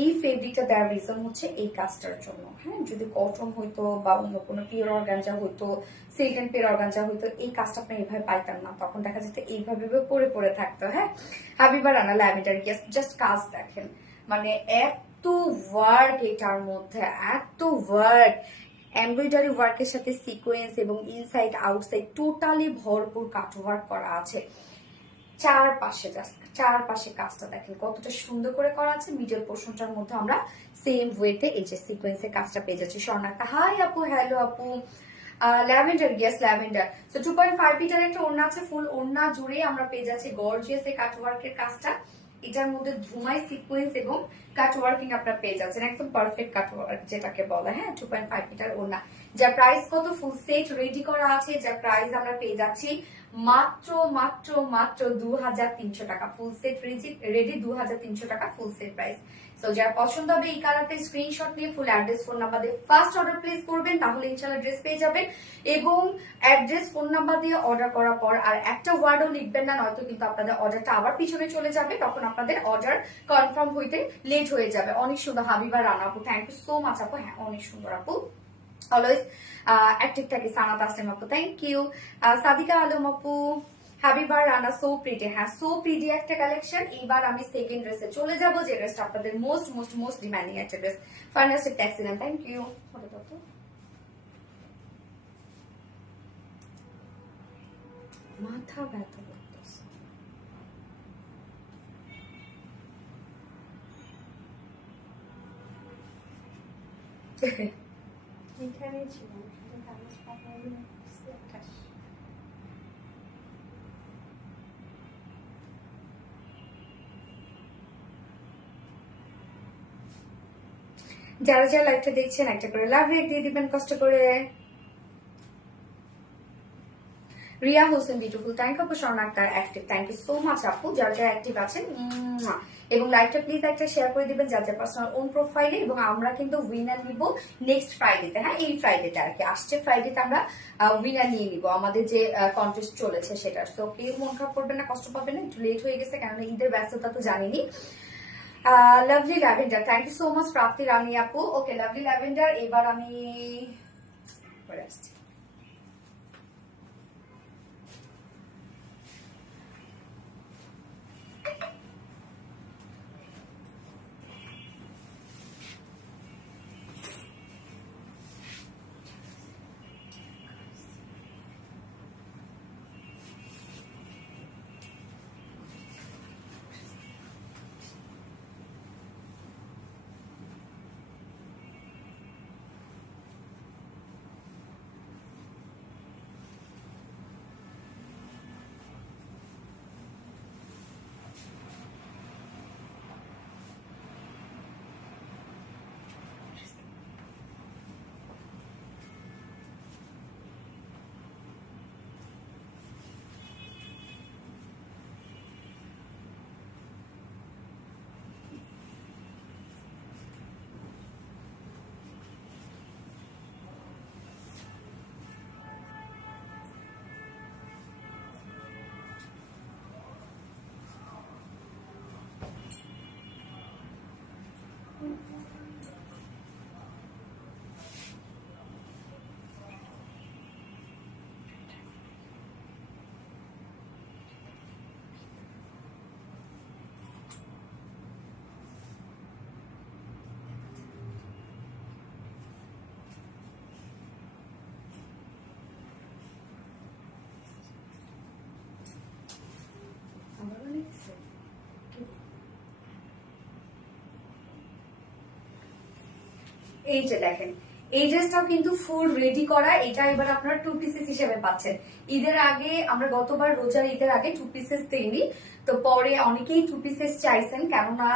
এই ফেব্রিকটা দেওয়ার রিজন হচ্ছে এই কাজটার জন্য। হ্যাঁ, যদি কটন হইতো বা অন্য কোনো পিওর অর্গানজা হইতো, সিল্ক এন্ড পিওর অর্গানজা হইতো, এই কাজটা আপনি এইভাবে পাইতেন না, তখন দেখা যেত এইভাবে পরে পরে থাকতো। হ্যাঁ, হাবিবা রানা ল্যাভেন্ডার, জাস্ট কাজ দেখেন, মানে এত ওয়ার্ক এটার মধ্যে, এত ওয়ার্ক, এমব্রয়ডারি ওয়ার্কের সাথে সিকোয়েন্স এবং ইনসাইড আউটসাইড টোটালি ভরপুর কাট ওয়ার্ক করা আছে। চারপাশে কাজটা দেখেন কতটা সুন্দর করে করা আছে। মিডল পোর্শনটার মধ্যে আমরা সেম ওয়েতে এই যে সিকোয়েন্সের কাজটা পেয়ে যাচ্ছি। স্বর্ণাক্তা হাই আপু, হ্যালো আপু। Lavender, guess lavender. তো 2.5 মিটার একটা ওড়না আছে, ফুল ওড়না জুড়ে আমরা পেয়ে যাচ্ছি গর্জিয়াস এই কাট ওয়ার্কের কাজটা। এটার মধ্যে ধুমাই সিকোয়েন্স এবং কাট ওয়ার্কিং আপনারা পেয়ে যাচ্ছেন, একদম পারফেক্ট কাট ওয়ার্ক যেটাকে বলে। হ্যাঁ, 2.5 মিটার ওড়না, যার প্রাইস কত, ফুল সেট রেডি করা আছে, যার প্রাইস আমরা পেয়ে যাচ্ছি মাত্র মাত্র মাত্র 2300 টাকা ফুল সেট রেডি, 2300 টাকা ফুল সেট প্রাইস। সো যার পছন্দ হবে এই কালারটা স্ক্রিনশট নিয়ে ফুল অ্যাড্রেস ফোন নাম্বার দিয়ে ফার্স্ট অর্ডার প্লেস করবেন, তাহলে ইনশাআল্লাহ ড্রেস পেয়ে যাবেন। এবং অ্যাড্রেস ফোন নাম্বার দিয়ে অর্ডার করার পর আর একটা ওয়ার্ডও লিখবেন না, নয়তো কিন্তু আপনাদের অর্ডারটা আবার পিছনে চলে যাবে, তখন আপনাদের অর্ডার কনফার্ম হইতে লেট হয়ে যাবে। অনেক সুন্দর হাবিবা রানা আপু, থ্যাংক ইউ সো মাচ আপু। হ্যাঁ অনেক সুন্দর আপু, অলওয়েজ অ্যাক্টিভ থাকে। সানাত আসলাম আপু, থ্যাংক ইউ। সাদিকা আলম আপু, হাবিবা রানা, সো প্রিটি। হ্যাঁ সো প্রিটি একটা কালেকশন। এইবার আমি সেকেন্ড ড্রেসে চলে যাব, যে ড্রেসটা আপনাদের মোস্ট মোস্ট মোস্ট ডিমান্ডিং একটা dress. Fantastic excellent, thank you. মাথা ব্যথা করতেছে। এখানে ছিল যারা যারা লাইভটা দেখছেন একটা করে লাভ রেট দিয়ে দিবেন কষ্ট করে। Riya Hossain beautiful, thank you Sharma Akter active, thank you so much আপু যারা যারা অ্যাক্টিভ আছেন। এবং লাইভটা প্লিজ একটা শেয়ার করে দিবেন যার যার পার্সোনাল ওন প্রোফাইলে। এবং আমরা কিন্তু উইনার নিব নেক্সট ফ্রাইডেতে, হ্যাঁ এই ফ্রাইডেতে আর কি, আসছে ফ্রাইডেতে আমরা উইনার নিয়ে নিব আমাদের যে কন্টেস্ট চলেছে সেটা। তো প্লিজ মন খারাপ করবেন না, কষ্ট পাবেন না, একটু লেট হয়ে গেছে কেননা ঈদের ব্যস্ততা তো জানিনি। Lovely lavender, thank you so much Prapti Rani আপু। ওকে লাভলি ল্যাভেন্ডার, এবার আমি আসছি। এই যে দেখেন এই ড্রেসটাও কিন্তু ফুল রেডি করা, এটা এবার আপনারা 2 পিসেস হিসেবে পাচ্ছেন। ঈদের আগে আমরা গতবার রোজার ঈদের আগে 2 পিসেস দেইনি, তো পরে অনেকেই 2 পিসেস চাইছেন, কেননা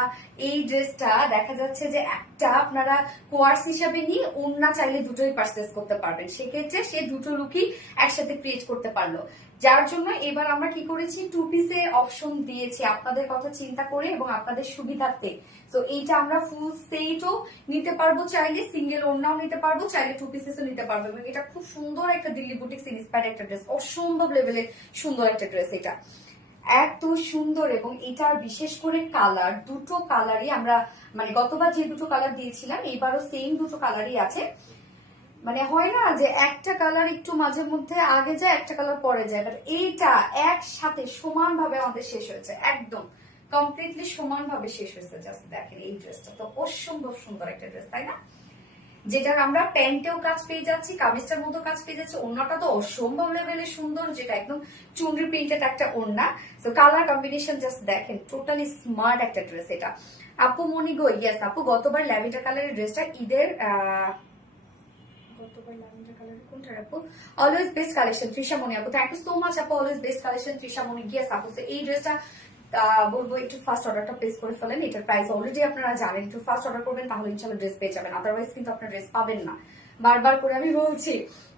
এই ড্রেসটা দেখা যাচ্ছে যে একটা আপনারা কোয়ার্স হিসাবে নিয়ে ওড়না চাইলে দুটোই পারচেজ করতে পারবেন, সেক্ষেত্রে সে দুটো লুকই একসাথে ক্রিয়েট করতে পারলো। যার জন্য এবার আমরা কি করেছি 2 পিসে অপশন দিয়েছি আপনাদের কথা চিন্তা করে এবং আপনাদের সুবিধার্থে। তো এইটা আমরা ফুল সেটও নিতে পারবো, চাইলে সিঙ্গেল ওড়নাও নিতে পারবো, চাইলে 2 পিসেসও নিতে পারবো। এবং এটা খুব সুন্দর একটা দিল্লি বুটিক্স ইন্সপায়ার্ড একটা ড্রেস, অসম্ভব লেভেলে সুন্দর একটা ড্রেস, এটা এত সুন্দর। এবং এটার বিশেষ করে কালার, দুটো কালারই আমরা মানে গতবার যে দুটো কালার দিয়েছিলাম এবারও সেম দুটো কালারই আছে। মানে হয় না যে একটা কালার একটু মাঝে মধ্যে আগে যায় একটা কালার পরে যায়, বাট এইটা একসাথে সমান ভাবে আমাদের শেষ হয়েছে, একদম কমপ্লিটলি সমান ভাবে শেষ হয়েছে। জাস্ট দেখেন এই ড্রেসটা তো অসম্ভব সুন্দর একটা ড্রেস, তাই না? যেটার আমরা প্যান্টেও কাজ পেয়ে যাচ্ছি, কামিজটার মতো কাজ পেয়ে যাচ্ছি, ওড়নাটা তো অসম্ভব লেভেলে সুন্দর, যেটা একদম চুনরি প্রিন্টেড একটা ওড়না। তো কালার কম্বিনেশন জাস্ট দেখেন, টোটালি স্মার্ট একটা ড্রেস এটা। আপু মনি গো, ইয়েস আপু গতবার ল্যাভেন্ডার কালারের ড্রেসটা ঈদের অলওয়েজ বেস্ট কালেকশন তৃষা মনি আপু, থ্যাংক ইউ সো মাচ আপু, অলওয়েজ বেস্ট কালেকশন তৃষা মনি। ইয়েস আপু এই ড্রেসটা বলবো একটু ফার্স্ট অর্ডারটা প্লেস করে ফেলেন, এটার প্রাইস অলরেডি আপনারা জানেন, একটু ফার্স্ট অর্ডার করবেন তাহলে ইনশাল্লাহ ড্রেস পেয়ে যাবেন, আদারওয়াইজ কিন্তু আপনার ড্রেস পাবেন না। বারবার করে আমি বলছি,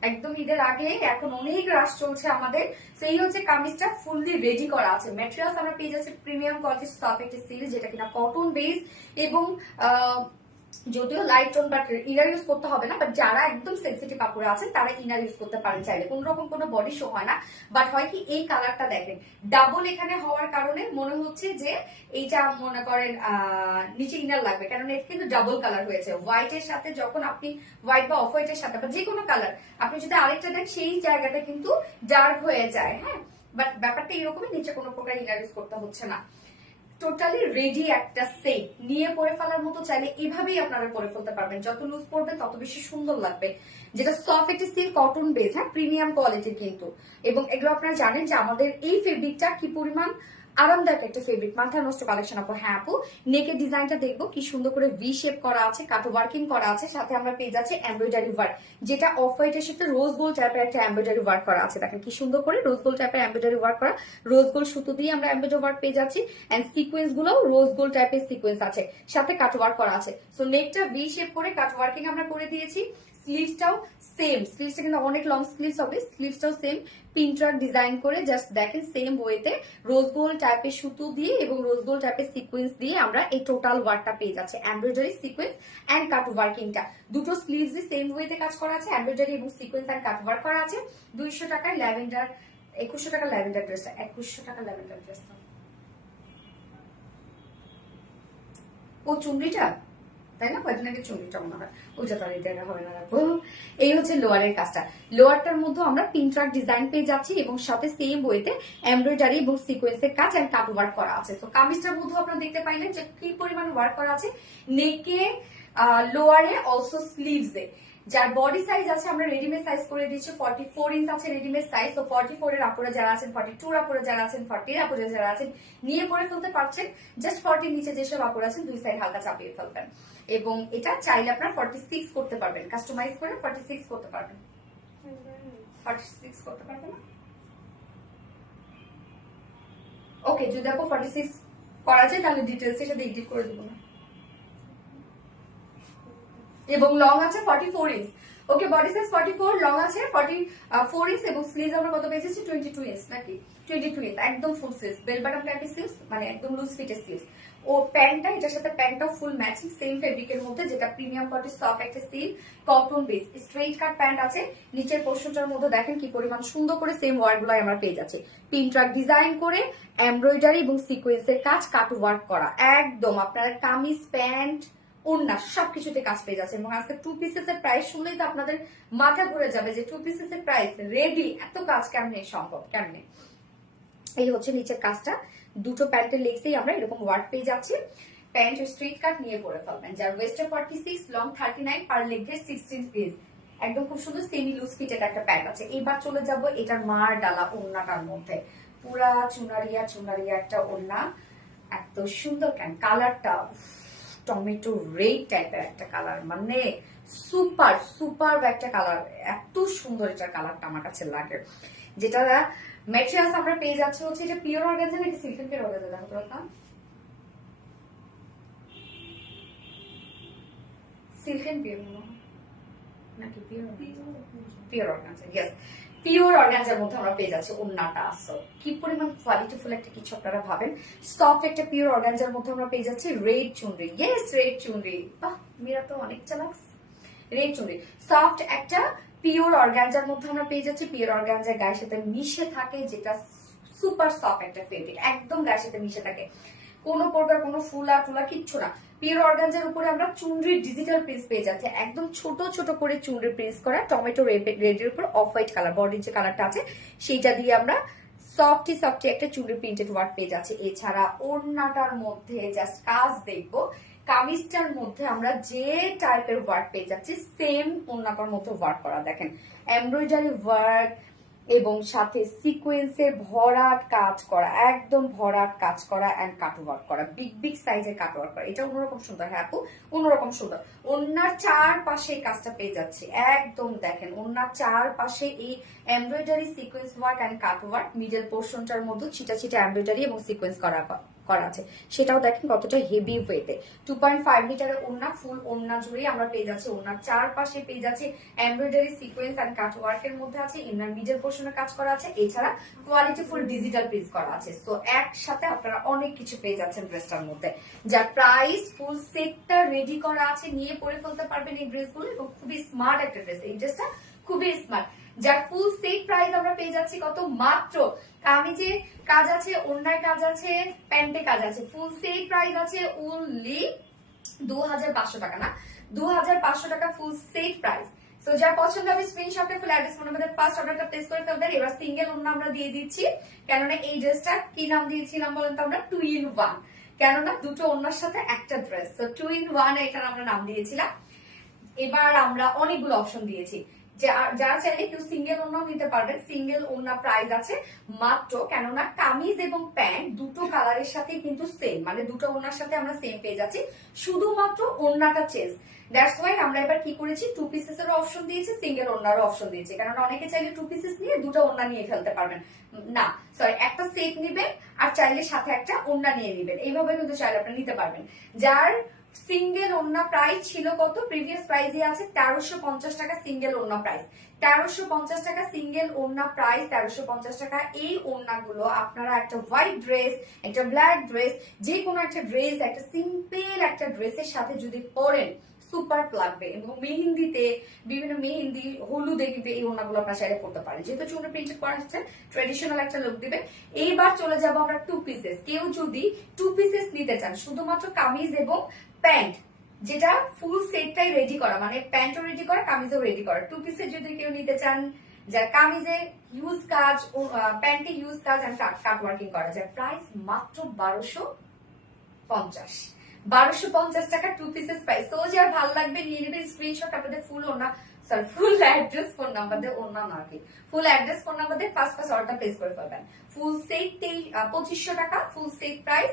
একদম ঈদের আগে এখন অনেক রাশ চলছে আমাদের। তো এই হচ্ছে কামিজটা ফুললি রেডি করা আছে। ম্যাটেরিয়ালস আমরা পেয়ে যাচ্ছি প্রিমিয়াম কোয়ালিটির সফট একটা সিল্ক, যেটা কিনা কটন বেস এবং যদিও light tone but inner use করতে হবে না, বাট যারা একদম সেনসিটিভ কাপড় আছেন তারা ইনার ইউজ করতে পারেন চাইলে, কোন রকম কোনো বডি শো হয় না। বাট হয় কি, এই কালারটা দেখেন ডাবল এখানে হওয়ার কারণে মনে হচ্ছে যে এইটা মনে করেন নিচে ইনার লাগবে, কারণ এটা কিন্তু ডাবল কালার হয়েছে। হোয়াইটের সাথে যখন আপনি হোয়াইট বা অফ হোয়াইটের সাথে বা যে কোনো কালার আপনি যদি আরেকটা দেন, সেই জায়গাটা কিন্তু ডার্ক হয়ে যায়। হ্যাঁ, বাট ব্যাপারটা এরকমই, নিচে কোনো প্রকার ইনার ইউজ করতে হচ্ছে না। টোটালি রেডি একটা সেট, নিয়ে পরে ফেলার মতো চাইলে এভাবেই আপনারা পরে ফেলতে পারবেন। যত লুজ পড়বে তত বেশি সুন্দর লাগবে। যেটা সফট একটি সিল্ক কটন বেস, হ্যাঁ, প্রিমিয়াম কোয়ালিটির কিন্তু। এবং এগুলো আপনারা জানেন যে আমাদের এই ফেব্রিকটা কি পরিমাণ আরামদায়ক একটা ফেব্রিক। মাথা নষ্ট কালেকশন আপু। হ্যাঁ আপু, নেকের ডিজাইনটা দেখবো কি সুন্দর করে ভি শেপ করা আছে, কাট ওয়ার্কিং করা আছে, সাথে আমরা পেয়ে যাচ্ছি এমব্রয়ডারি ওয়ার্ক, যেটা অফ হোয়াইটের সাথে রোজ গোল্ড টাইপের একটা এমব্রয়ডারি ওয়ার্ক করা আছে। দেখেন কি সুন্দর করে রোজ গোল্ড টাইপের এমব্রয়ডারি ওয়ার্ক করা, রোজ গোল্ড সুতো দিয়ে আমরা এমব্রয়ডারি ওয়ার্ক পেয়ে যাচ্ছি। এন্ড সিকোয়েন্স গুলো রোজ গোল্ড টাইপের সিকোয়েন্স আছে, সাথে কাট ওয়ার্ক করা আছে। সো নেকটা ভি শেপ করে কাট ওয়ার্কিং আমরা করে দিয়েছি। স্লিভসটাও সেম, স্লিভসটা কিন্তু অনেক লং স্লিভস হবে, স্লিভসটাও সেম পিনট্রাক ডিজাইন করে জাস্ট দেখেন সেম ওয়েতে রোজ গোল্ড টাইপের সুতো দিয়ে এবং রোজ গোল্ড টাইপের সিকোয়েন্স দিয়ে আমরা এই টোটাল ওয়ার্কটা পেয়ে যাচ্ছে। এমব্রয়ডারি সিকোয়েন্স এন্ড কাট ওয়ার্কিংটা দুটো স্লিভস সেম ওয়েতে কাজ করা আছে, এমব্রয়ডারি এবং সিকোয়েন্স এন্ড কাট ওয়ার্ক করা আছে। 200 টাকায় ল্যাভেন্ডার, 2100 টাকা ল্যাভেন্ডার ড্রেসটা, 2100 টাকা ল্যাভেন্ডার ড্রেসটা। ও চুনরিটা তাই না, কয়েকদিন আগে চুনরিটা মনে হয়, ওইটা তো আর এটা হবে না রাখবো। এই হচ্ছে লোয়ারের কাজটা। লোয়ারটার মধ্যে আমরা পিনট্রাক ডিজাইন পেয়ে যাচ্ছি এবং সাথে সেম ওয়েতে এমব্রয়ডারি এবং সিকোয়েন্সের কাজ এন্ড কাট ওয়ার্ক করা আছে। তো কামিজটার মধ্যে আপনারা দেখতে পাইলেন যে কি পরিমাণ ওয়ার্ক করা আছে নেকে, লোয়ারে, অলসো স্লিভসে। যার বডি সাইজ আছে আমরা রেডিমেড সাইজ করে দিচ্ছি 44 ইঞ্চ আছে রেডিমেড সাইজ। তো 44 এর আপুরা যারা আছেন, 42 এর আপুরা যারা আছেন, 40 এর আপুরা যারা আছেন নিয়ে পরে ফেলতে পারছেন। জাস্ট 40 নিচে যেসব আপুরা আছেন দুই সাইড হালকা চাপিয়ে ফেলবেন। এবং এটা চাইলে আপনারা 46 করতে পারবেন, কাস্টমাইজ করে 46 করতে পারবেন। 46 করতে পারবেন না? ওকে, যদি আপু 46 করা যায় তাহলে ডিটেইলস এর সাথে এডিট করে দেবো না। এবং লং আছে 44 ইঞ্চ। ওকে, বডি সাইজ 44, লং আছে 44 ইঞ্চ এবং স্লিভ আমরা কত পেয়েছি 22 ইঞ্চ নাকি 22 ইঞ্চ, একদম ফুল স্লিভ, বেল বাটন টাইপের স্লিভ, মানে একদম লুজ ফিটের স্লিভ। ও প্যান্টটা এটার সাথে প্যান্টটাও ফুল ম্যাচিং সেম ফেব্রিকের মধ্যে, যেটা প্রিমিয়াম কোয়ালিটি সফট একটা silk cotton base straight cut pant আছে। নিচের পোর্শনটার মধ্যে দেখেন কি পরিমাণ সুন্দর করে সেম ওয়ার্ক গুলো আমরা পেয়ে যাচ্ছি। পিনট্রাক ডিজাইন করে এমব্রয়ডারি এবং সিকোয়েন্সের কাজ, কাট ওয়ার্ক করা, একদম আপনারা কামিজ প্যান্ট ওড়না সবকিছুতে কাজ পেয়ে যাচ্ছে। এবং আজকে 2 পিসেস এর প্রাইস শুনলেই তো আপনাদের মাথা ঘুরে যাবে যে 2 পিসেস এর প্রাইস রেডি, এত কাজ কেমনে সম্ভব, কেমনে। এই হচ্ছে নিচের কাজটা, দুটো প্যান্টের লেগসেই আমরা এরকম ওয়ার্ক পেয়ে যাচ্ছি। প্যান্ট স্ট্রেট কাট নিয়ে পরে ফেলবেন, যার ওয়েস্টে 46, লং 39, পার লেগে 16 পিস, একদম খুব সুন্দর সেমি লুজ ফিটের একটা প্যান্ট আছে। এইবার চলে যাব এটার মার ডালা ওড়নাটার মধ্যে, পুরা চুনারিয়া চুনারিয়া একটা ওড়না, এত সুন্দর কেন কালারটা, টমেটো রেড টাইপের একটা কালার, মানে সুপার সুপার একটা কালার, এত সুন্দর এটা কালারটা আমার কাছে লাগে। যেটা ম্যাটেরিয়ালস আমরা পেয়ে যাচ্ছি হচ্ছে এটা পিওর অর্গানজা নাকি সিল্কের পিওর অর্গানজা, দেখো তো সিল্কেন পিওর নাকি pure organza, yes pure organza মধ্যে আমরা পেয়ে যাচ্ছি ওন্নাটা। আসো কি পরিমাণ কোয়ালিটিফুল একটা কিছু আপনারা ভাবেন, সফট একটা পিওর অর্গানজার মধ্যে আমরা পেয়ে যাচ্ছি রেড চুনরি, ইয়েস রেড চুনরি, বাহ মেরা তো অনেক চালাক। রেড চুনরি সফট একটা পিওর অর্গানজার মধ্যে আমরা পেয়ে যাচ্ছি। পিওর অর্গানজার গায়ের সাথে মিশে থাকে, যেটা সুপার সফট একটা ফেব্রিক, একদম গায়ের সাথে মিশে থাকে, কোনো প্রকার কোনো ফুলা টুলা কিচ্ছু না। পিওর অর্গানজার উপরে আমরা চুনরির ডিজিটাল প্রিন্ট পেয়ে যাচ্ছি, একদম ছোট ছোট করে চুনরির প্রিন্ট করা, টমেটো রেডের উপর অফ হোয়াইট কালার, বডির যে কালারটা আছে সেইটা দিয়ে আমরা সফটি সফটি একটা চুনরি প্রিন্টেড ওয়ার্ক পেয়ে যাচ্ছে। এছাড়া ওড়নাটার মধ্যে জাস্ট কাজ দেখবো, কামিজটার মধ্যে আমরা যে টাইপের ওয়ার্ক পেয়ে যাচ্ছি সেম ওড়নাটার মধ্যে ওয়ার্ক করা, দেখেন এমব্রয়ডারি ওয়ার্ক এবং সাথে সিকোয়েন্সে ভরাট কাজ করা, একদম ভরাট কাজ করা এন্ড কাট ওয়ার্ক করা, বিগ বিগ সাইজের কাট ওয়ার্ক করা, এটা অন্যরকম সুন্দর। হ্যাঁ আপু অন্যরকম সুন্দর। ওনার চারপাশে এই কাজটা পেয়ে যাচ্ছে, একদম দেখেন ওনার চারপাশে এই embroidery sequence work and cut work, middle পোর্শনটার মধ্যে ছিটা ছিটা এমব্রয়ডারি এবং সিকোয়েন্স করা করা আছে, সেটাও দেখেন কতটা হেভি ওয়েটে। 2.5 লিটারের ওড়না, ফুল ওড়না জুড়ে আমরা পেয়ে যাচ্ছি। ওড়নার চারপাশে পেয়ে যাচ্ছি এমব্রয়ডারি সিকোয়েন্স এন্ড কাট ওয়ার্কের মধ্যে আছে, ইনার মিডল পোর্শনে কাজ করা আছে, এছাড়া কোয়ালিটি ফুল ডিজিটাল প্রিন্ট করা আছে। তো একসাথে আপনারা অনেক কিছু পেয়ে যাচ্ছেন ড্রেসটার মধ্যে, যার প্রাইস ফুল সেটটা রেডি করা আছে, নিয়ে পরে ফেলতে পারবেন এই ড্রেসগুলো, এবং খুবই স্মার্ট একটা ড্রেস। এই ড্রেসটা খুবই স্মার্ট, যার ফুল সেট প্রাইস আমরা পেয়ে যাচ্ছি কত, মাত্র কামিজে কাজ আছে, ওড়নায় কাজ আছে, প্যান্টে কাজ আছে, ফুল সেট প্রাইস আছে অনলি 2500 টাকা, না 2500 টাকা ফুল সেট প্রাইস। তো যার পছন্দ হবে স্ক্রিনশটে full address phone number first অর্ডারটা প্লেস করে ফেলবেন। এবার সিঙ্গেল ওড়না আমরা দিয়ে দিচ্ছি, কেননা এই ড্রেসটা কি নাম দিয়েছিলাম বলেন তো আমরা, 2 in 1, কেননা দুটো ওড়নার সাথে একটা ড্রেস, তো 2 in 1 এটার আমরা নাম দিয়েছিলাম। এবার আমরা অনেকগুলো অপশন দিয়েছি, যারা চাইলে কেউ সিঙ্গেল ওড়নাও নিতে পারবেন। সিঙ্গেল ওড়না প্রাইস আছে মাত্র, কেননা কামিজ এবং প্যান্ট দুটো কালারের সাথে কিন্তু সেম, মানে দুটো ওড়নার সাথে আমরা সেম পেয়ে যাচ্ছি, শুধুমাত্র ওড়নাটা চেঞ্জ। দ্যাটস ওয়াই আমরা এবার কি করেছি, 2 পিসেস এর অপশন দিয়েছি, সিঙ্গেল ওড়নারও অপশন দিয়েছি, কারণ অনেকে চাইলে 2 পিসেস নিয়ে দুটো ওড়না নিয়ে ফেলতে পারবেন না, সরি একটা সেট নিবেন আর চাইলে সাথে একটা ওড়না নিয়ে নিবেন, এইভাবে কিন্তু চাইলে আপনি নিতে পারবেন। যার সিঙ্গেল ওড়না প্রাইস ছিল কত, প্রিভিয়াস প্রাইসে আছে 1350 টাকা সিঙ্গেল ওড়না প্রাইস, 1350 টাকা সিঙ্গেল ওড়না প্রাইস, 1350 টাকা। এই ওড়নাগুলো আপনারা একটা হোয়াইট ড্রেস, একটা ব্ল্যাক ড্রেস, যে কোনো একটা ড্রেস, একটা সিম্পল একটা ড্রেসের সাথে যদি পরেন সুপার লাগবে, এবং মেহেন্দিতে, বিভিন্ন মেহেন্দি, হলুদে কিন্তু এই ওড়নাগুলো আপনারা চাইলে করতে পারেন, যেহেতু চুনে প্রিন্টেড করা হচ্ছে, ট্রেডিশনাল একটা লুক দিবে। এইবার চলে যাব আমরা 2 পিসেস। কেউ যদি 2 পিসেস নিতে চান, শুধুমাত্র কামিজ এবং প্যান্ট, যেটা ফুল সেটটাই রেডি করা, মানে প্যান্টও রেডি করা, কামিজও রেডি করা, 2 পিসের যদি কেউ নিতে চান, যার কামিজে ইউজ কাজ, প্যান্টে ইউজ কাজ আর কাট ওয়ার্কিং করা, যার প্রাইস মাত্র 1250, 1250 টাকা 2 পিসেস প্রাইস। তো যার ভালো লাগবে নিয়ে নেবেন স্ক্রিনশট, আপনাদের ফুল ওড়না, সরি ফুল অ্যাড্রেস ফোন নাম্বার দিয়ে, ওড়না না কি, ফুল অ্যাড্রেস ফোন নাম্বার দিয়ে ফার্স্ট অর্ডার প্লেস করে ফেলবেন। ফুল সেট 2500 টাকা ফুল সেট প্রাইস,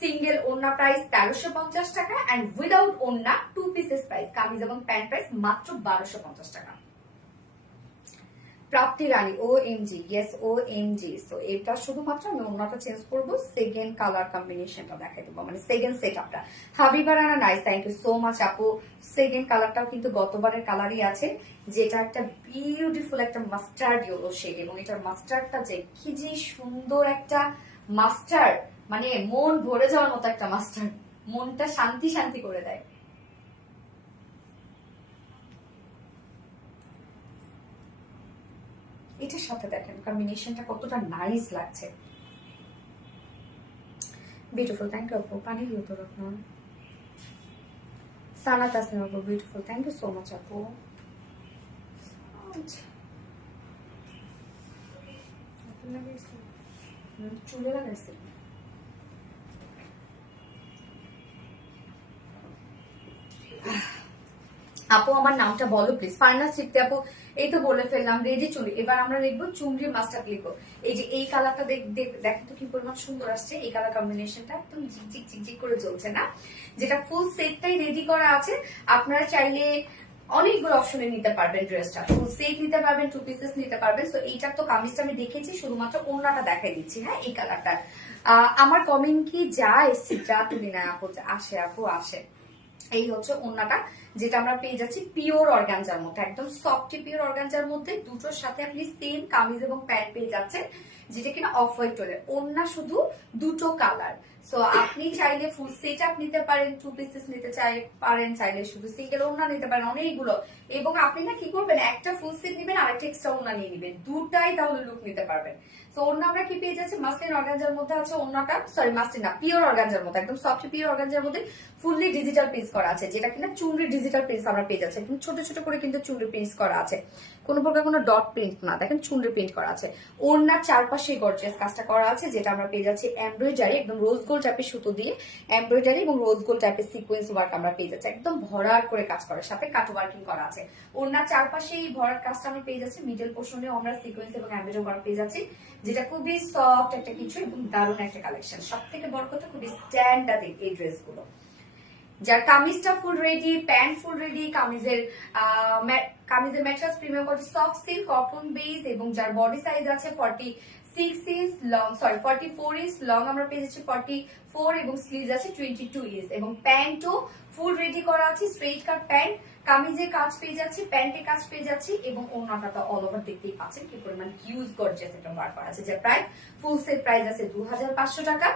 সিঙ্গেল ওড়না প্রাইস 1350 টাকা, এন্ড উইদাউট ওড়না 2 পিসেস প্রাইস, কামিজ এবং প্যান্ট প্রাইস মাত্র 1250 টাকা। প্রাপ্তি রানী, ও এম জি, ইয়েস ও এম জি। সো এটা শুধুমাত্র আমি ওড়নাটা চেঞ্জ করবো, সেকেন্ড কালার কম্বিনেশনটা দেখাই দেবো, মানে সেকেন্ড সেট আপটা। Habiba Rana nice, thank you so much আপু। সেকেন্ড কালারটাও কিন্তু গতবারের কালারই আছে, যেটা একটা বিউটিফুল একটা মাস্টার্ড ইয়েলো শেড, এবং এটার মাস্টার্ডটা যে কি যে সুন্দর একটা মাস্টার্ড, মানে মন ভরে যাওয়ার মতো একটা মাস্টার্ড, মনটা শান্তি শান্তি করে দেয়। এটার সাথে দেখেন কম্বিনেশনটা কতটা নাইস লাগছে, বিউটিফুল। থ্যাংক ইউ আপু, পানি দিও তো আপনার সানা তাসনিম আপু, beautiful, thank you so much আপু। চুলে লাগাইছে আপু, আমার নামটা বলো প্লিজ। ফাইনাল শিখতে আপু, এই তো বলে ফেললাম, রেডি চুড়ি। এবার আমরা দেখবো চুমড়ি মাস্টার লিখবো। এই যে এই কালারটা দেখেন তো কি পরিমাণ সুন্দর আসছে, এই কালার কম্বিনেশনটা একদম ঝিকঝিক ঝিকঝিক করে জ্বলছে না, যেটা ফুল সেটটাই রেডি করা আছে। আপনারা চাইলে অনেকগুলো অপশনে নিতে পারবেন ড্রেসটা, ফুল সেট নিতে পারবেন, 2 পিসেস নিতে পারবেন। তো এইটার তো কামিজটা আমি দেখেছি, শুধুমাত্র ওড়নাটা দেখাই দিচ্ছি। হ্যাঁ, এই কালারটা আমার কমেন্ট কি যা এসছে, যা তুলি না আপু, আসে আপু আসে। এই হচ্ছে ওড়নাটা, যেটা আমরা পেয়ে যাচ্ছি পিওর অর্গানজার মধ্যে, একদম সফট পিওর অর্গানজার মধ্যে, দুটোর সাথে আপনি সেম কামিজ এবং প্যান্ট পেয়ে যাচ্ছেন, যেটা কিনা অফ হোয়াইট টোনের। ওড়না শুধু দুটো কালার। সো আপনি চাইলে ফুল সেট আপ নিতে পারেন, 2 পিসেস নিতে পারেন, চাইলে শুধু সিঙ্গেল ওড়না নিতে পারেন, অনেকগুলো। এবং আপনি না কি করবেন, একটা ফুল সেট নিবেন, আরেকটা এক্সট্রা ওড়না নিয়ে নিবেন, দুটাই তাহলে লুক নিতে পারবেন। তো ওড়না আমরা কি পেয়ে যাচ্ছি, মাসলিন অর্গানজার মধ্যে আছে ওড়নাটা, সরি মাসলিন না, পিওর অর্গানজার মধ্যে, একদম সফট পিওর অর্গানজার মধ্যে ফুললি ডিজিটাল প্রিন্ট করা আছে, যেটা কিনা চুনরি ডিজিটাল প্রিন্ট আমরা পেয়ে যাচ্ছি, একদম ছোট ছোট করে কিন্তু চুনরি প্রিন্ট করা আছে, কোনো প্রকার কোনো ডট প্রিন্ট না, দেখেন চুনরি প্রিন্ট করা আছে। ওড়নার চারপাশে গর্জিয়াস কাজটা করা আছে, যেটা আমরা পেয়ে যাচ্ছি এমব্রয়ডারি, একদম রোজ গোল্ড টাইপের সুতো দিয়ে এমব্রয়ডারি এবং রোজ গোল্ড টাইপের সিকোয়েন্স ওয়ার্ক আমরা পেয়ে যাচ্ছি, একদম ভরাট করে কাজ করার সাথে কাট ওয়ার্কিং করা আছে। ওড়নার চারপাশে এই ভরাট কাজটা আমরা পেয়ে যাচ্ছি, মিডল পোর্শনেও আমরা সিকোয়েন্স এবং এমব্রয়ডারি ওয়ার্ক পেয়ে যাচ্ছি, যেটা খুবই সফট একটা কিছু এবং দারুণ একটা কালেকশন। সব থেকে বড় কথা খুবই স্ট্যান্ডার্ড এই ড্রেসগুলো। যার কামিজটা full ready, pant full ready, কামিজের mattress premium quality soft silk cotton base, এবং যার বডি সাইজ আছে 6 inch long, sorry 44 inch long আমরা পেয়ে যাচ্ছি 44 এবং স্লিভস আছে 22 ইঞ্চ এবং প্যান্টও ফুল রেডি করা আছে, স্ট্রেট কাট প্যান্ট, কামিজের কাজ পেয়ে যাচ্ছি, প্যান্টের কাজ পেয়ে যাচ্ছি এবং ওড়নাটা তো অল ওভার দেখতেই পাচ্ছেন কি পরিমাণ হিউজ গর্জিয়াস একটা ওয়ার্ক করা আছে। যে প্রাইস ফুল সেট প্রাইস আছে 2500 টাকা,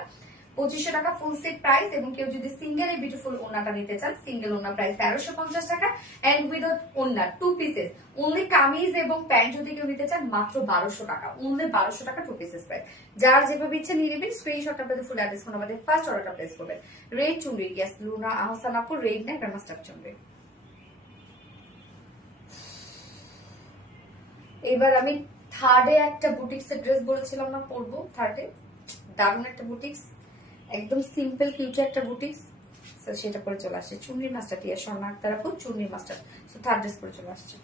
2500 টাকা ফুল সেট প্রাইস। এবং কেউ যদি সিঙ্গেল এই বিউটিফুল ওড়নাটা নিতে চান, সিঙ্গেল ওড়না প্রাইস 1350 টাকা এন্ড উইদাউট ওড়না 2 পিসেস অনলি কামিজ এবং প্যান্ট যদি কেউ নিতে চান মাত্র 1200 টাকা, অনলি 1200 টাকা 2 পিসেস প্রাইস। যার যেভাবে ইচ্ছে নিয়ে নেবেন, স্ক্রিনশটটা পেতে ফুল অ্যাড্রেস ফোন আমাদের ফার্স্ট অর্ডারটা প্লেস করবেন। রেড চুনরি, ইয়েস লুনা আহসান আপু রেড না গ্রামা স্টাফ চুনরি। এবার আমি থার্ডে একটা বুটিক্স এর ড্রেস বলেছিলাম না পরবো, থার্ডে দারুণ একটা বুটিক্স, একদম সিম্পল কিউট একটা বুটিক্স, সেটা পরে চলে আসছে চুনরি মাস্টার টিয়া স্বর্ণা আক্তার আপু চুনরি মাস্টার, থার্ড ড্রেস পরে চলে আসছে।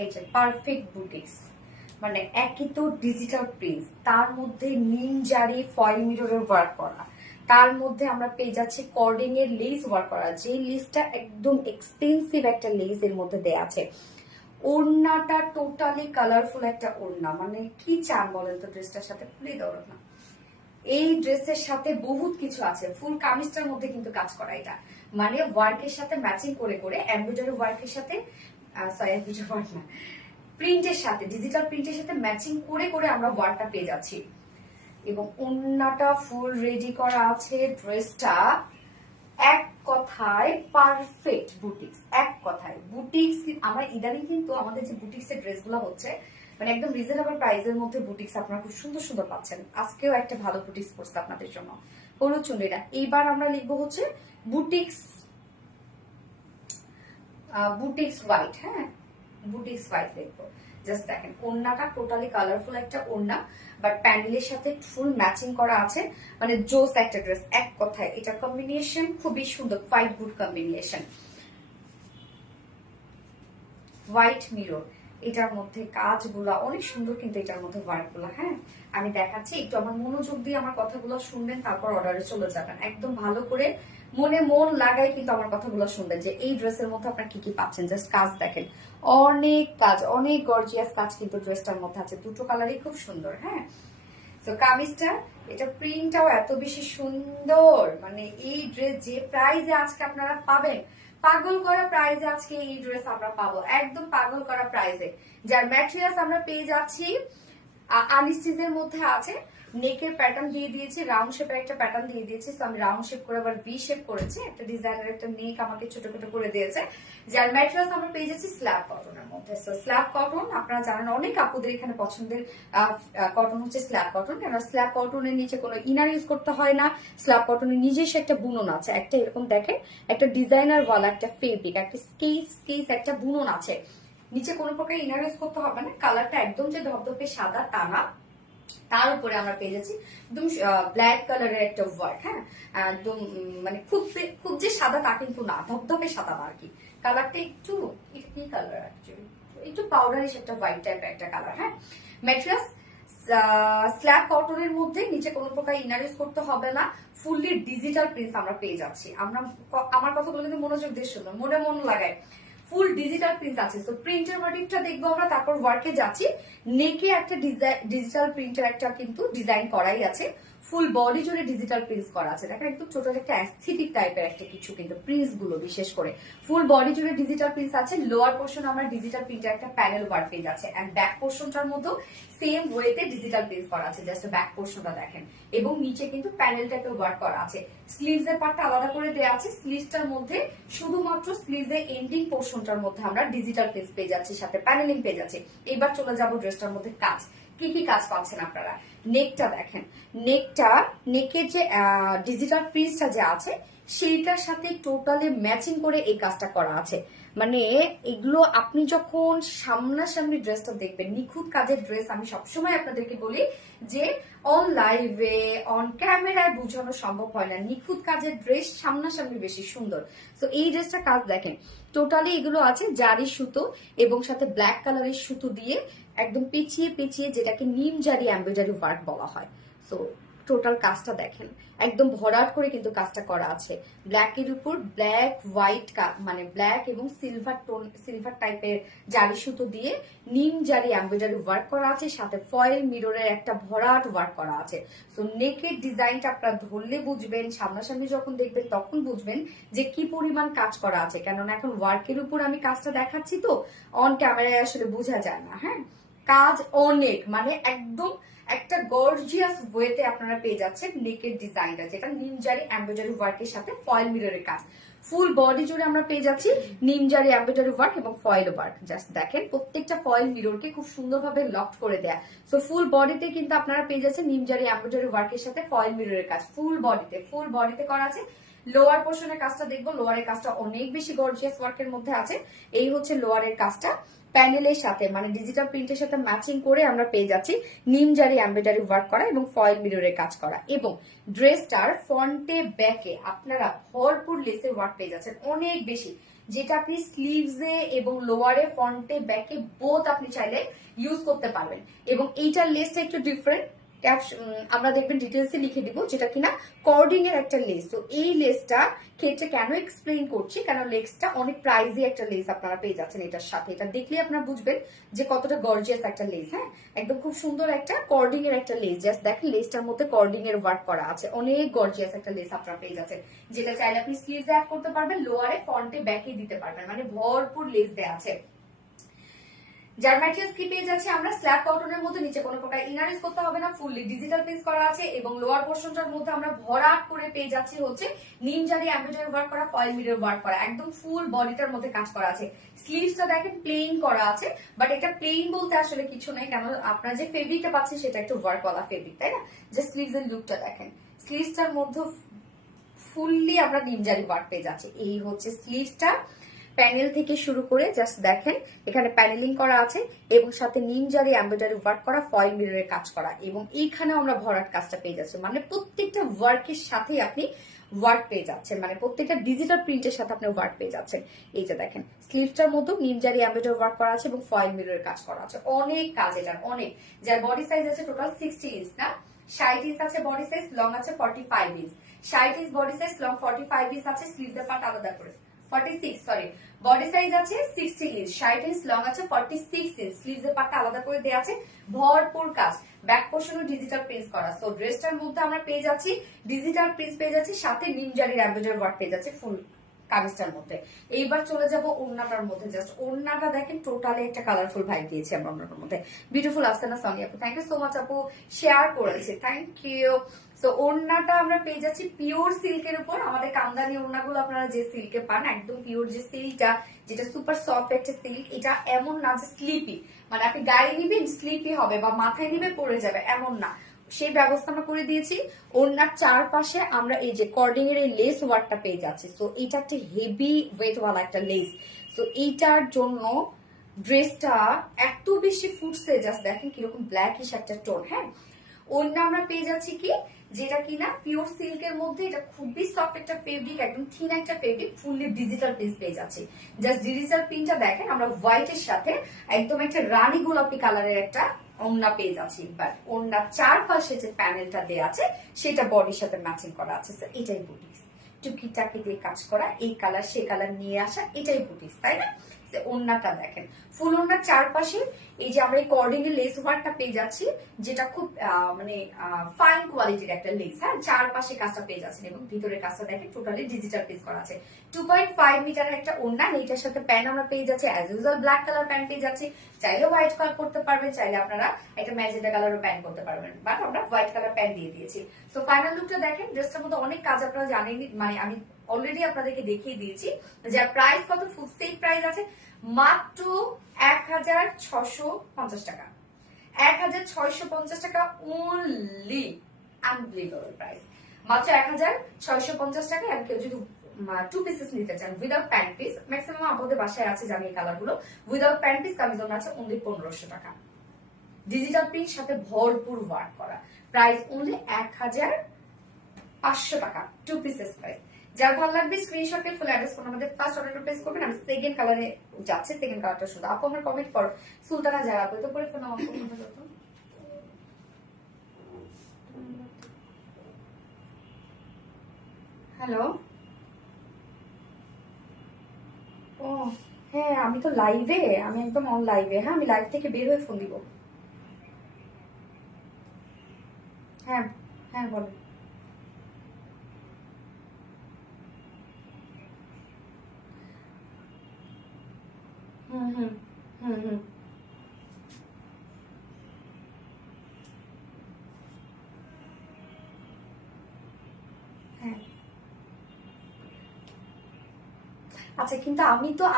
এই যে পারফেক্ট বুটিক্স, মানে একই তো ডিজিটাল প্রিন্ট, তার মধ্যে নিনজারি ফয়েল মিররের ওয়ার্ক করা, তার মধ্যে আমরা পেয়ে যাচ্ছি কর্ডিং এর লেস ওয়ার্ক করা, যে লেসটা একদম এক্সপেন্সিভ একটা লেস এর মধ্যে দেয়া আছে। ওড়নাটা টোটালি কালারফুল একটা ওড়না, মানে কি চান বলেন তো ড্রেসটার সাথে, খুলে দেওয়ার না। এই ড্রেসের সাথে বহুত কিছু আছে, ফুল কামিজটার মধ্যে কিন্তু কাজ করা, এটা মানে ওয়ার্কের সাথে ম্যাচিং করে করে এমব্রয়ডারি ওয়ার্কের সাথে, সরি এমব্রয়ডারি ওয়ার্ক না, প্রিন্টের সাথে ডিজিটাল প্রিন্টের সাথে ম্যাচিং করে করে আমরা ওয়ার্কটা পেয়ে যাচ্ছি এবং ওড়নাটা ফুল রেডি করা আছে। ড্রেসটা এক কথায় পারফেক্ট বুটিক্স, এক কথায় বুটিক্স। আমরা ইদানিং কিন্তু আমাদের যে বুটিক্স এর ড্রেসগুলো হচ্ছে মানে একদম রিজনেবল প্রাইসের মধ্যে বুটিক্স আপনারা খুব সুন্দর সুন্দর পাচ্ছেন। আজকেও একটা ভালো বুটিক্স পড়ছে আপনাদের জন্য, হলুদ চুনরিটা। এইবার আমরা লিখবো হচ্ছে বুটিক্স, বুটিক্স হোয়াইট, হ্যাঁ বুটিক্স হোয়াইট লিখবো। জাস্ট দেখেন ওড়নাটা টোটালি কালারফুল একটা ওড়না, বাট প্যান্ডেলের সাথে ফুল ম্যাচিং করা আছে, মানে জোস একটা ড্রেস এক কথায়। এটা কম্বিনেশন খুবই সুন্দর, quite good combination. White mirror, এটার মধ্যে কাজগুলো অনেক সুন্দর কিন্তু এটার মধ্যে ওয়ার্কগুলো, হ্যাঁ আমি দেখাচ্ছি, একটু আমার মনোযোগ দিয়ে আমার কথাগুলো শুনবেন, তারপর অর্ডারে চলে যাবেন। একদম ভালো করে মনে মন লাগাই কিন্তু আমার কথাগুলো শুনবেন যে এই ড্রেসের মধ্যে আপনারা কি কি পাচ্ছেন। জাস্ট কাজ দেখেন, অনেক কাজ, অনেক গর্জিয়াস কাজ কিন্তু ড্রেসটার মধ্যে আছে, দুটো কালারই খুব সুন্দর। হ্যাঁ তো কামিজটা, এটা প্রিন্টটাও এত বেশি সুন্দর, মানে এই ড্রেস যে প্রাইসে আজকে আপনারা পাবেন, পাগল করা প্রাইসে আজকে এই ড্রেস আমরা পাবো, একদম পাগল করা প্রাইসে। যার ম্যাটেরিয়ালস আমরা পেয়ে যাচ্ছি আনস্টিচের মধ্যে আছে, নেকের প্যাটার্ন দিয়ে দিয়েছি, রাউন্ড শেপের একটা প্যাটার্ন দিয়ে দিয়েছি। তো আমি রাউন্ড শেপ করে আবার ভি শেপ করেছি, একটা ডিজাইনের একটা নেক আমাকে ছোট ছোট করে দিয়েছে। যার ম্যাটেরিয়ালস আমরা পেয়ে যাচ্ছি স্ল্যাব কটনের মধ্যে। সো স্ল্যাব কটন আপনারা জানেন অনেক আপুদের এখানে পছন্দের কটন হচ্ছে স্ল্যাব কটন, কেন স্ল্যাব কটনের নিচে কোনো ইনার ইউজ করতে হয় না, স্ল্যাব কটনের নিজস্ব একটা বুনন আছে, একটা এরকম দেখেন একটা ডিজাইনার ওয়ালা একটা ফেব্রিক, একটা স্কেচ একটা বুনন আছে, নিচে কোনো প্রকার ইনার ইউজ করতে হবে না। কালারটা একদম যে ধবধবে সাদা তা না, তার উপরে আমরা পেয়ে যাচ্ছি একদম ব্ল্যাক কালারের একটা ওয়ার্ক, হ্যাঁ একদম মানে খুব যে সাদা তা কিন্তু না, ধবধবে সাদা আর কি। কালারটা একটু, এটা কি কালার অ্যাকচুয়ালি একটু পাউডারিশ একটা হোয়াইট টাইপের একটা কালার। হ্যাঁ ম্যাটেরিয়ালস স্ল্যাব কটনের মধ্যে নিচে কোনো প্রকার ইনার ইউজ করতে হবে না, ফুললি ডিজিটাল প্রিন্ট আমরা পেয়ে যাচ্ছি। আমার কথাগুলো কিন্তু মনোযোগ দিয়ে শুনুন, মন লাগায়। ফুল ডিজিটাল প্রিন্ট আছে। তো প্রিন্টের মোটিভটা দেখবো আমরা, তারপর ওয়ার্কে যাচ্ছি। নেকে একটা ডিজিটাল প্রিন্টের একটা কিন্তু ডিজাইন করাই আছে, ফুল বডি জুড়ে ডিজিটাল প্রিন্টস করা আছে। দেখেন একটু ছোট একটা অ্যাস্থেটিক টাইপের একটা কিছু, কিন্তু প্রিন্টস গুলো বিশেষ করে ফুল বডি জুড়ে ডিজিটাল প্রিন্টস আছে। লোয়ার পোর্শন আমরা ডিজিটাল প্রিন্টের একটা প্যানেল ওয়ার্ক পেয়ে যাচ্ছে, এন্ড ব্যাক পোর্শনটার মধ্যে সেম ওয়েতে ডিজিটাল প্রিন্টস করা আছে। জাস্ট ব্যাক পোর্শনটা দেখেন, এবং নিচে কিন্তু প্যানেল টাইপের ওয়ার্ক করা আছে। স্লিভস এর পার্টটা আলাদা করে দেওয়া আছে। স্লিভসটার মধ্যে শুধুমাত্র স্লিভস এর এন্ডিং পোর্শনটার মধ্যে আমরা ডিজিটাল প্রিন্টস পেয়ে যাচ্ছি, সাথে প্যানেলিং পেয়ে যাচ্ছি। এবার চলে যাব ড্রেসটার মধ্যে কাজ, কি কি কাজ পাচ্ছেন আপনারা। নেকটা দেখেন, নেকের যে ডিজিটাল প্রিন্টটা যে আছে সেইটার সাথে টোটালি ম্যাচিং করে এই কাজটা করা আছে। মানে এগুলো আপনি যখন সামনাসামনি ড্রেসটা দেখবেন, নিখুঁত কাজের ড্রেস আমি সবসময় আপনাদেরকে বলি যে অন লাইভে অন ক্যামেরায় বোঝানো সম্ভব হয় না, নিখুঁত কাজের ড্রেস সামনাসামনি বেশি সুন্দর। তো এই ড্রেসটা কাজ দেখেন, টোটালি এগুলো আছে জারি সুতো এবং সাথে ব্ল্যাক কালারের সুতো দিয়ে একদম পেঁচিয়ে পেঁচিয়ে, যেটাকে নিম জারি এমব্রয়ডারি ওয়ার্ক বলা হয়। সো টোটাল কাজটা দেখেন, একদম ভরাট করে কিন্তু কাজটা করা আছে। ব্ল্যাক এর উপর ব্ল্যাক হোয়াইট, মানে ব্ল্যাক এবং সিলভার টাইপের জারি সুতো দিয়ে নিম জারি এমব্রয়ডারি ওয়ার্ক করা আছে, সাথে ফয়েল মিররের একটা ভরাট ওয়ার্ক করা আছে। সো নেকের ডিজাইনটা আপনারা ধরলে বুঝবেন, সামনাসামনি যখন দেখবেন তখন বুঝবেন যে কি পরিমাণ কাজ করা আছে। কেননা এখন ওয়ার্কের উপর আমি কাজটা দেখাচ্ছি, তো অন ক্যামেরায় আসলে বোঝা যায় না। হ্যাঁ, কাজ অনেক, মানে একদম একটা গর্জিয়াস ওয়েতে আপনারা পেয়ে যাচ্ছেন নেকের ডিজাইনটা, যেটা নিমজারি এমব্রয়ডারি ওয়ার্কের সাথে ফয়েল মিররের কাজ। ফুল বডি জুড়ে আমরা পেয়ে যাচ্ছি নিমজারি এমব্রয়ডারি ওয়ার্ক এবং ফয়েল ওয়ার্ক। জাস্ট দেখেন প্রত্যেকটা ফয়েল মিররকে খুব সুন্দরভাবে লক করে দেয়া। সো ফুল বডিতে কিন্তু আপনারা পেয়ে যাচ্ছেন নিমজারি এমব্রয়ডারি ওয়ার্কের সাথে ফয়েল মিররের কাজ। ফুল বডিতে করা আছে। লোয়ার পোর্শনের কাজটা দেখবো, লোয়ারের কাজটা অনেক বেশি গর্জিয়াস ওয়ার্কের মধ্যে আছে। এই হচ্ছে লোয়ারের কাজটা, প্যানেলের সাথে মানে ডিজিটাল প্রিন্টের সাথে ম্যাচিং করে আমরা পেয়ে যাচ্ছি নিমজারি এমব্রয়ডারি ওয়ার্ক করা এবং ফয়েল মিররের কাজ করা। এবং ড্রেসটার ফ্রন্টে ব্যাকে আপনারা ভরপুর লেসের ওয়ার্ক পেয়ে যাচ্ছেন অনেক বেশি, যেটা আপনি স্লিভসে এবং লোয়ারে ফ্রন্টে ব্যাকে বোথ আপনি চাইলে ইউজ করতে পারবেন। এবং এইটার লেসটা একটু ডিফারেন্ট, আমরা দেখবেন ডিটেলসে লিখে দিব, যেটা কিনা কর্ডিং এর একটা লেস। তো এই লেসটা ক্ষেত্রে কেন এক্সপ্লেইন করছি, কারণ লেসটা অনেক প্রাইজি একটা লেস আপনারা পেয়ে যাচ্ছেন এটার সাথে। এটা দেখলে আপনারা বুঝবেন যে কতটা গর্জিয়াস একটা লেস। হ্যাঁ, একদম খুব সুন্দর একটা কর্ডিং এর একটা লেস। জাস্ট দেখেন লেসটার মধ্যে কর্ডিং এর ওয়ার্ক করা আছে, অনেক গর্জিয়াস একটা লেস আপনারা পেয়ে যাচ্ছেন, যেটা চাইলে আপনি স্লিভসে অ্যাড করতে পারবেন, লোয়ারে ফ্রন্টে ব্যাকে দিতে পারবেন, মানে ভরপুর লেস দেওয়া আছে। যার ম্যাটেরিয়ালস কি পেয়ে যাচ্ছে আমরা, স্ল্যাব কটনের মধ্যে নিচে কোনো প্রকার ইনার ইউজ করতে হবে না, ফুললি ডিজিটাল প্রিন্ট করা আছে। এবং লোয়ার পোর্শনটার মধ্যে আমরা ভরাট করে পেয়ে যাচ্ছি হচ্ছে নিমজারি এমব্রয়ডারি ওয়ার্ক করা, ফয়েল মিরর ওয়ার্ক করা, একদম ফুল বডিটার মধ্যে কাজ করা আছে। স্লিভসটা দেখেন প্লেন করা আছে, বাট এটা প্লেন বলতে আসলে কিছু নেই, কারণ আপনারা যে ফেব্রিকটা পাচ্ছেন সেটা একটু ওয়ার্ক ওয়ালা ফেব্রিক, তাই না। যে স্লিভস এর লুকটা দেখেন, স্লিভসটার মধ্যে ফুললি আমরা নিমজারি ওয়ার্ক পেয়ে যাচ্ছি। এই হচ্ছে স্লিভসটা, প্যানেল থেকে শুরু করে জাস্ট দেখেন এখানে প্যানেলিং করা আছে এবং সাথে নিমজারি এমব্রয়ডারি ওয়ার্ক করা, ফয়েল মিররের কাজ করা, এবং এইখানেও আমরা ভরাট কাজটা পেয়ে যাচ্ছি। মানে প্রত্যেকটা ওয়ার্কের সাথে আপনি ওয়ার্ক পেয়ে যাচ্ছেন, মানে প্রত্যেকটা ডিজিটাল প্রিন্টের সাথে আপনি ওয়ার্ক পেয়ে যাচ্ছেন। এই যে দেখেন স্লিভসটার মধ্যে নিমজারি এমব্রয়ডারি ওয়ার্ক করা আছে এবং ফয়েল মিররের কাজ করা আছে। অনেক কাজ এটার, অনেক। যার বডি সাইজ আছে টোটাল 60 ইঞ্চ, না 60 ইঞ্চ আছে বডি সাইজ, লং আছে 45 inch. 60 inch body size, long 45 inch আছে। স্লিভসের পার্ট আলাদা করে 46, সরি, বডি সাইজ আছে 60 ইঞ্চ, 60 ইঞ্চ, লং আছে 46 ইঞ্চ। স্লিভস এর পার্টটা আলাদা করে দেওয়া আছে, ভরপুর কাজ, ব্যাক পোর্শনও ডিজিটাল প্রিন্ট করা। সো ড্রেসটার মধ্যে আমরা পেয়ে যাচ্ছি ডিজিটাল প্রিন্ট পেয়ে যাচ্ছি, সাথে নিমজারির এমব্রয়ডারি ওয়ার্ক পেয়ে যাচ্ছে ফুল কামিজটার মধ্যে। এইবার চলে যাব ওড়নাটার মধ্যে। জাস্ট ওড়নাটা দেখেন, টোটালি একটা কালারফুল ভাইব দিয়েছি আমরা ওড়নাটার মধ্যে। বিউটিফুল আসছে না সনি আপু? থ্যাংক ইউ সো মাচ আপু, শেয়ার করেছে, থ্যাংক ইউ। তো ওড়নাটা আমরা পেয়ে যাচ্ছি পিওর সিল্কের উপর। আমাদের কামদানি ওড়নাগুলো আপনারা যে সিল্কে পান, একদম পিওর যে সিল্কটা, যেটা সুপার সফট একটা সিল্ক, এটা এমন না যে স্লিপি, মানে আপনি গায়ে নিবেন স্লিপি হবে বা মাথায় নিবে পড়ে যাবে, এমন না, সেই ব্যবস্থা আমরা করে দিয়েছি। ওড়নার চারপাশে আমরা এই যে কর্ডিং এর এই লেস ওয়ার্কটা পেয়ে যাচ্ছি। তো এটা একটা হেভি ওয়েট ওয়ালা একটা লেস। তো এইটার জন্য ড্রেসটা এত বেশি ফুটছে, জাস্ট দেখেন কিরকম ব্ল্যাকিশ একটা টোন। হ্যাঁ, ওড়না আমরা পেয়ে যাচ্ছি কি, যেটা কিনা পিওর সিল্কের মধ্যে, এটা খুবই সফট একটা ফেব্রিক, একদম থিন একটা ফেব্রিক, ফুললি ডিজিটাল প্রিন্ট পেয়ে যাচ্ছি। জাস্ট ডিজিটাল প্রিন্টটা দেখেন, আমরা হোয়াইটের সাথে একদম একটা রানী গোলাপি কালারের একটা ওড়না পেয়ে যাচ্ছি, বাট ওড়নার চারপাশে যে প্যানেলটা দেওয়া আছে সেটা বডির সাথে ম্যাচিং করা আছে। এটাই বুটিক্স, টুকিটাকি দিয়ে কাজ করা, এই কালার সে কালার নিয়ে আসা, এটাই বুটিক্স, তাই না? ওড়নাটা দেখেন, ফুল ওড়নার চারপাশে এই যে আমরা এই কর্ডিং এর লেস ওয়ার্কটা পেয়ে যাচ্ছি, যেটা খুব মানে ফাইন কোয়ালিটির একটা লেস। হ্যাঁ, চারপাশে কাজটা পেয়ে যাচ্ছেন এবং ভিতরের কাজটা দেখেন টোটালি ডিজিটাল পিস করা আছে। 2.5 মিটারের একটা ওড়না, এইটার সাথে প্যান্ট আমরা পেয়ে যাচ্ছি as usual black colour pant পেয়ে যাচ্ছি। চাইলে হোয়াইট কালার করতে পারবেন, চাইলে আপনারা একটা ম্যাজেন্টা কালারও প্যান্ট করতে পারবেন, বাট আমরা হোয়াইট কালার প্যান্ট দিয়ে দিয়েছি। সো ফাইনাল লুকটা দেখেন, ড্রেসটার মধ্যে অনেক কাজ আপনারা জানেন, মানে আমি অলরেডি আপনাদেরকে দেখিয়ে দিয়েছি। যার প্রাইস কত, ফুল সেট প্রাইস আছে মাত্র 1650 টাকা। 1650 টাকা অনলি, আনবিলিভেবল প্রাইস, মাত্র 1650 টাকা। আর কেউ যদি 2 পিসেস নিতে চান উইদাউট প্যান্ট পিস, ম্যাক্সিমাম আপনাদের বাসায় আছে জানি এই কালার গুলো, উইদাউট প্যান্ট পিস কামিজন আছে অনলি 1500 টাকা, ডিজিটাল প্রিন্ট সাথে ভরপুর ওয়ার্ক করা, প্রাইস অনলি 1500 টাকা, 2 পিসেস প্রাইস। যার ভালো লাগবে স্ক্রিনশট দিয়ে ফুল অ্যাড্রেস ফোন আমাদের ফার্স্ট অর্ডার প্লেস করবেন। আমি সেকেন্ড কালারে যাচ্ছে, সেকেন্ড কালারটা শুধু আপু আমার কমেন্ট করো, সুলতানা যারা আপু তো করে ফোন আমার যত। হ্যালো, ও হ্যাঁ, আমি তো লাইভে, আমি একদম অন লাইভে। হ্যাঁ, আমি লাইভ থেকে বের হয়ে ফোন দিব। হ্যাঁ হ্যাঁ বলো। হুম হুম হুম হুম। হ্যাঁ আচ্ছা, কিন্তু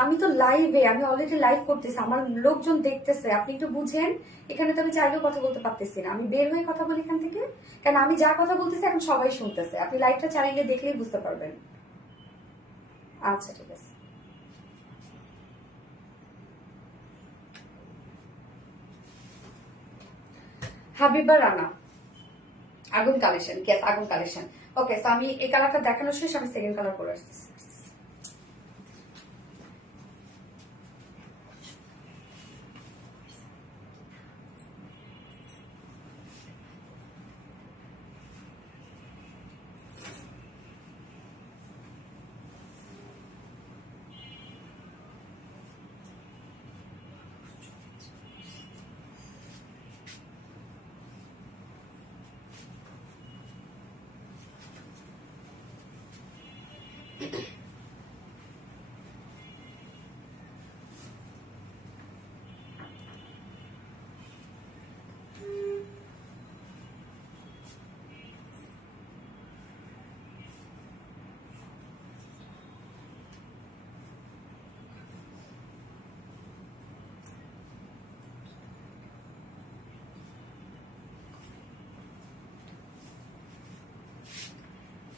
আমি তো লাইভে, আমি অলরেডি লাইভ করতেছি, আমার লোকজন দেখতেছে, আপনি একটু বুঝেন। এখানে তো আমি চাইলেও কথা বলতে পারতেছি না, আমি বের হয়ে কথা বলি এখান থেকে, কারণ আমি যা কথা বলতেছি এখন সবাই শুনতেছে। আপনি লাইভটা চাইলে দেখলেই বুঝতে পারবেন। আচ্ছা ঠিক আছে। হাবিবা রানা, আগুন কালেকশন, গ্যাস আগুন কালেকশন। ওকে, তো আমি এই কালারটা দেখানোর শেষ, আমি সেকেন্ড কালার করে আসতেছি।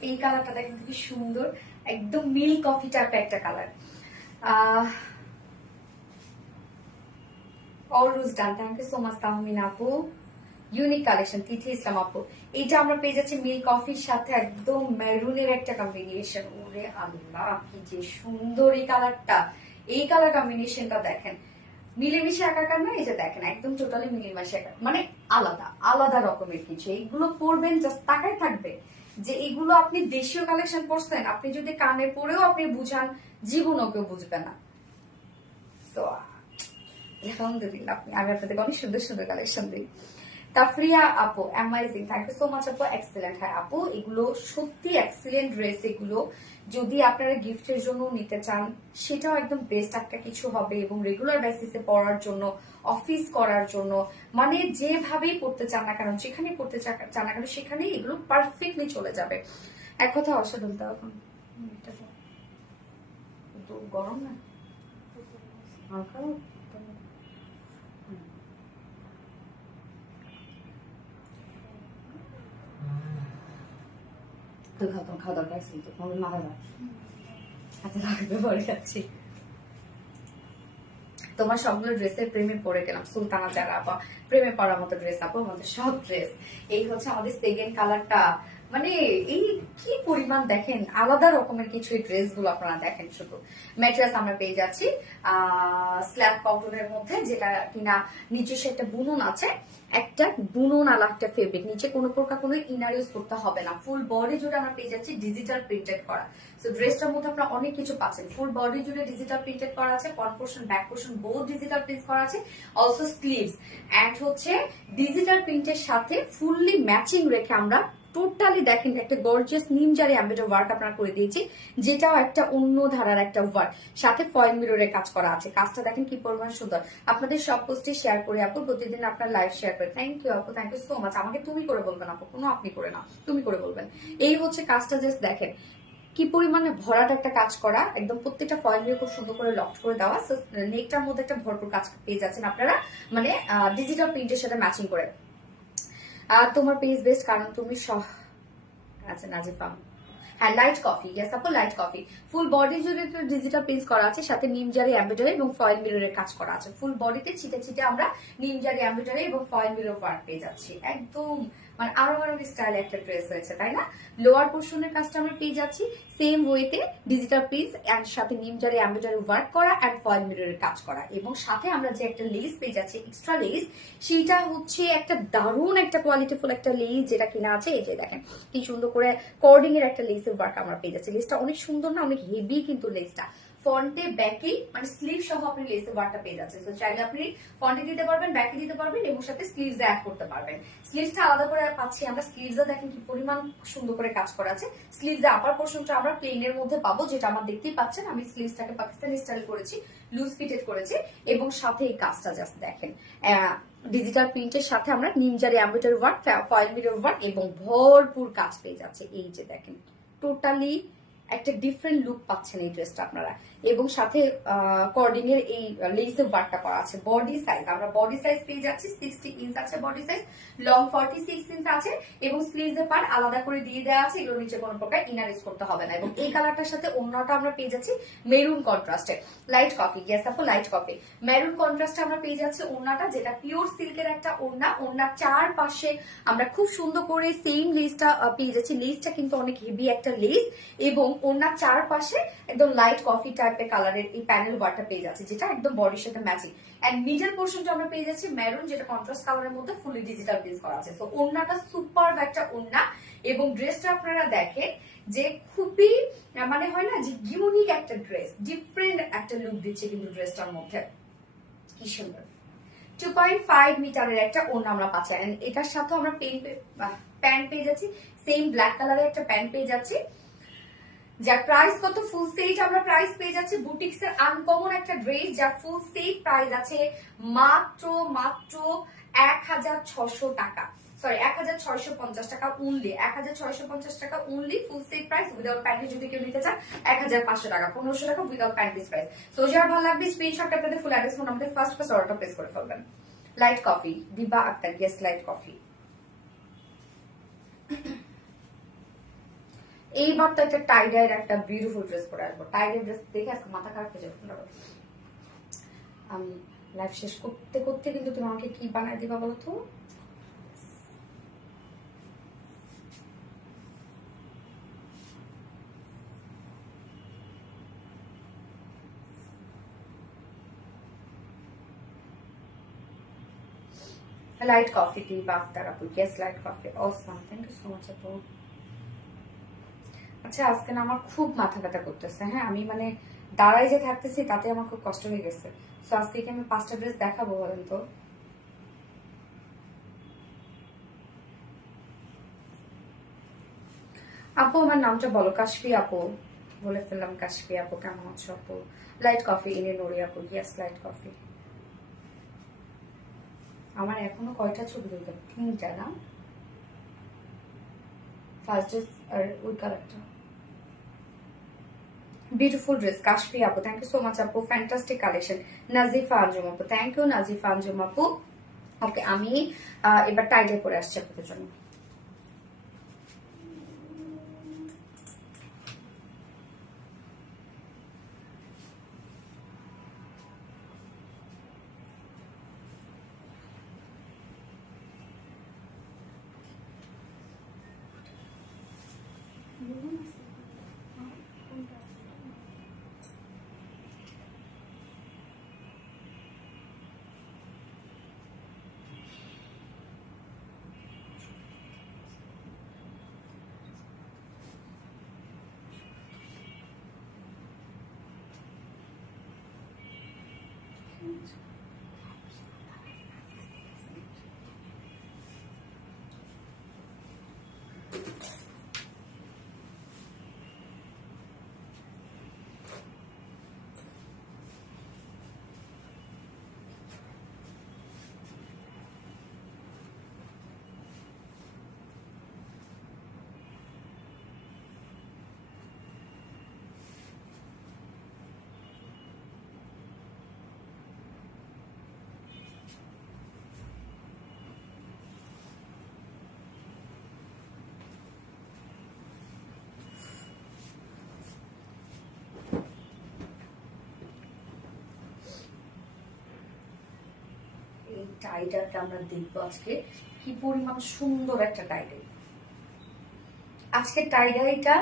এই কালারটা দেখেন খুবই সুন্দর, একদম মিল কফি টাইপের একটা কালার। অলরুজ done, thank you so much Tahmin আপু। ইউনিক কালেকশন, তিথি ইসলাম আপু। এইটা আমরা পেয়ে যাচ্ছি মিল কফির সাথে একদম মেরুনের একটা কম্বিনেশন। ওরে আল্লাহ, কি যে সুন্দর এই কালারটা, এই কালার কম্বিনেশনটা দেখেন, মিলেমিশে একাকার না, এই যে দেখেন একদম টোটালি মিলেমিশে একাকার, মানে আলাদা আলাদা রকমের কিছু। এইগুলো পরবেন জাস্ট তাকায় থাকবে যে এগুলো আপনি দেশীয় কালেকশন পরছেন, আপনি যদি কানে পরেও আপনি বুঝান জীবনও কেউ বুঝবে না। তো আলহামদুলিল্লাহ, আমি আপনাদের অনেক সুন্দর সুন্দর কালেকশন দিই। তাফরিয়া আপু, amazing, thank you so much আপু, এক্সেলেন্ট। হ্যাঁ আপু, এগুলো সত্যি এক্সেলেন্ট ড্রেস। এগুলো যদি আপনারা গিফটের জন্য নিতে চান সেটাও একদম বেস্ট একটা কিছু হবে, এবং রেগুলার বেসিসে পরার জন্য, অফিস করার জন্য, মানে যেভাবেই পড়তে চান না কেন, যেখানেই পড়তে চান না কেন সেখানেই এগুলো পারফেক্টলি চলে যাবে। এক কথা অসাধারণ। দাও এখন তো গরম না হালকা। খাওয়া দরকার ছিল তো, তোমাদের মাথা হাতে লাগবে পরে যাচ্ছি। তোমার সবগুলো ড্রেসের প্রেমে পড়ে গেলাম, সুলতানা যারা বা প্রেমে পড়ার মতো ড্রেস আপু, আমাদের সব ড্রেস। এই হচ্ছে আমাদের সেকেন্ড কালারটা, মানে এই কি পরিমাণ দেখেন, আলাদা রকমের কিছু এই ড্রেস গুলো আপনারা দেখেন। শুধু ম্যাটেরিয়ালস আমরা পেয়ে যাচ্ছি স্ল্যাব কটনের মধ্যে, যেটা কিনা নিচে সে একটা বুনন আছে, একটা বুনন আলা একটা ফেব্রিক, নিচে কোনো প্রকার কোনো ইনার ইউজ করতে হবে না। ফুল বডি জুড়ে আমরা পেয়ে যাচ্ছি ডিজিটাল প্রিন্টেড করা। সো ড্রেসটার মধ্যে আপনারা অনেক কিছু পাচ্ছেন। ফুল বডি জুড়ে ডিজিটাল প্রিন্টেড করা আছে, front portion back portion both digital print করা আছে, অলসো স্লিভস এন্ড হচ্ছে ডিজিটাল প্রিন্টের সাথে ফুললি ম্যাচিং রেখে আমরা টোটালি দেখেন একটা গর্জিয়াস নিমজারি এমব্রয়ডারি ওয়ার্ক আপনারা করে দিয়েছি, যেটাও একটা অন্য ধারার একটা ওয়ার্ক, সাথে ফয়েল মিররের কাজ করা আছে। কাজটা দেখেন কি পরিমাণ সুন্দর। আপনাদের সব পোস্টে শেয়ার করে আপু, প্রতিদিন আপনার লাইভ শেয়ার করে। থ্যাংক ইউ আপু, থ্যাংক ইউ সো মাচ। আমাকে তুমি করে বলবেন আপু, কোনো আপনি করে না, তুমি করে বলবেন। এই হচ্ছে কাজটা, জাস্ট দেখেন কি পরিমাণে ভরাট একটা কাজ করা, একদম প্রত্যেকটা ফয়েল দিয়ে খুব সুন্দর করে লক করে দেওয়া। নেকটার মধ্যে একটা ভরপুর কাজ পেয়ে যাচ্ছেন আপনারা, মানে ডিজিটাল প্রিন্টের সাথে ম্যাচিং করে। আর তোমার পেজ বেস্ট কারণ তুমি আচ্ছা নাজিফা, হ্যাঁ লাইট কফি, ইয়েস আপু লাইট কফি। ফুল বডি জুড়ে ডিজিটাল প্রিন্ট করা আছে, সাথে নিমজারি এমব্রয়ডারি এবং ফয়েল মিররের কাজ করা আছে। ফুল বডিতে ছিটে ছিটে আমরা নিমজারি এমব্রয়ডারি এবং ফয়েল মিরর ওয়ার্ক পেয়ে যাচ্ছি। একদম মানে আরো স্টাইল একটা ড্রেস হয়েছে, তাই না? লোয়ার পোর্শনের কাজটা আমরা পেয়ে যাচ্ছি সেম ওয়েতে ডিজিটাল প্রিন্ট এন্ড সাথে নিমজারি এমব্রয়ডারি ওয়ার্ক করা এন্ড ফয়েল মিররের কাজ করা, এবং সাথে আমরা যে একটা লেস পেয়ে যাচ্ছি এক্সট্রা লেস, সেটা হচ্ছে একটা দারুণ একটা কোয়ালিটিফুল একটা লেস, যেটা কিনা আছে এই যে দেখেন কি সুন্দর করে কর্ডিং এর একটা লেসের ওয়ার্ক আমরা পেয়ে যাচ্ছি। লেসটা অনেক সুন্দর না, অনেক হেভি কিন্তু লেসটা, ফ্রন্টে ব্যাকে মানে স্লিভ সহ আপনি লেসের ওয়ার্কটা পেয়ে যাচ্ছেন। তো চাইলে আপনি ফ্রন্টে দিতে পারবেন, ব্যাকে দিতে পারবেন এবং সাথে স্লিভস অ্যাড করতে পারবেন। স্লিভসটা আলাদা করে পাচ্ছি আমরা, স্লিভসে দেখেন কি পরিমাণ সুন্দর করে কাজ করা আছে। স্লিভসে আপার পোর্শনটা আমরা প্লেনের মধ্যে পাবো, যেটা আমার দেখতেই পাচ্ছেন। আমি স্লিভসটাকে পাকিস্তানি স্টাইল করেছি, লুজ ফিটেড করেছি, এবং সাথে এই কাজটা জাস্ট দেখেন ডিজিটাল প্রিন্টের সাথে আমরা নিমজারি embroidery work, foil mirror work এবং ভরপুর কাজ পেয়ে যাচ্ছে। এই যে দেখেন টোটালি একটা ডিফারেন্ট লুক পাচ্ছেন এই ড্রেসটা আপনারা, এবং সাথে কর্ডিং এর এই লেসের ওয়ার্কটা করা আছে। বডি সাইজ আমরা বডি সাইজ পেয়ে যাচ্ছি 60 ইঞ্চ আছে বডি সাইজ, লং 46 ইঞ্চ আছে, এবং স্লিভস এর পার্ট আলাদা করে দিয়ে দেওয়া আছে। এগুলোর নিচে কোনো প্রকার ইনার ইউজ করতে হবে না, এবং এই কালারটার সাথে অন্যটা আমরা পেয়ে যাচ্ছি মেরুন কন্ট্রাস্টে। লাইট কফি, ইয়েস আপু লাইট কফি। মেরুন কন্ট্রাস্টে আমরা পেয়ে যাচ্ছি ওড়নাটা, যেটা পিওর সিল্কের একটা ওড়না। ওড়নার চারপাশে আমরা খুব সুন্দর করে সেম লেসটা পেয়ে যাচ্ছি। লেসটা কিন্তু অনেক হেভি একটা লেস, এবং ওড়নার চারপাশে একদম লাইট কফি টাইপের কালারের এই প্যানেল ওয়ার্কটা পেয়ে যাচ্ছে, যেটা একদম বডির সাথে ম্যাচিং। এন্ড মিডল পোর্শনটা আমরা পেয়ে যাচ্ছি মেরুন, যেটা কন্ট্রাস্ট কালারের মধ্যে ফুলি ডিজিটাল প্রিন্ট করা আছে। তো ওড়নাটা সুপার একটা ওড়না, এবং ড্রেসটা আপনারা দেখেন যে খুবই মানে হয় না যে ইউনিক একটা ড্রেস, ডিফারেন্ট একটা লুক দিচ্ছে কিন্তু ড্রেসটার মধ্যে। কি সুন্দর 2.5 মিটারের একটা ওড়না আমরা পাচ্ছি। এটার সাথে আমরা প্যান্ট পেয়ে যাচ্ছি, সেম ব্ল্যাক কালারের একটা প্যান্ট পেয়ে যাচ্ছি, যার প্রাইস কত, ফুল সেট আমরা প্রাইস পেয়ে যাচ্ছি বুটিক্স এর আনকমন একটা ড্রেস, যার ফুল সেট প্রাইস আছে মাত্র 1600 টাকা, সরি 1650 টাকা উনলি, 1650 টাকা only full set price. Without panty যদি কেউ নিতে চান 1500 টাকা, 1500 টাকা উইদাউট প্যান্টিস প্রাইস। সো যার ভালো লাগবে স্ক্রিনশটটা আপনাদের ফুল অ্যাড্রেস ফোন আমাদের ফার্স্ট অর্ডারটা প্লেস করে ফেলবেন। Light coffee, Diba Akter, yes light coffee. এইবার তো একটা টাইডাইয়ের একটা বিউটিফুল ড্রেস পরে আসবো। টাইডাই ড্রেস দেখে আজকে মাথা খারাপ হয়ে যাবে। আমি লাইফ শেষ করতে করতে কিন্তু তুমি আমাকে কি বানায় দিবা বলো তো? লাইট কফি দিবা আক্তার আপু, yes light coffee, awesome, thank you so much আপু। আচ্ছা আজকে না আমার খুব মাথা ব্যথা করতেছে, হ্যাঁ আমি মানে দাঁড়াই যে থাকতেছি তাতে আমার খুব কষ্ট হয়ে গেছে। তো আজকে কি আমি 5টা ড্রেস দেখাবো বলেন তো? আপু আমার নামটা বলো, কাশফি আপু, বলে ফেললাম। কাশফি আপু কেমন আছো আপু? লাইট কফি ইনে নড়ি আপু, ইয়েস লাইট কফি। আমার এখনো কয়টা ছবি তুলতে, 3টা না? ফার্স্ট ড্রেস আর ওই কালারটা বিউটিফুল ড্রেস, কাশফি আপু থ্যাংক ইউ সো মাচ আপু, ফ্যান্টাস্টিক কালেকশন। নাজিফা আঞ্জুম আপু, থ্যাংক ইউ নাজিফা আঞ্জুম আপু। ওকে আমি এবার টাইডাই পরে আসছি আপনাদের জন্য। টাইডারটা আমরা দেখবো আজকে কি পরিমাণ সুন্দর একটা টাইডাই। আজকে টাইডাইটা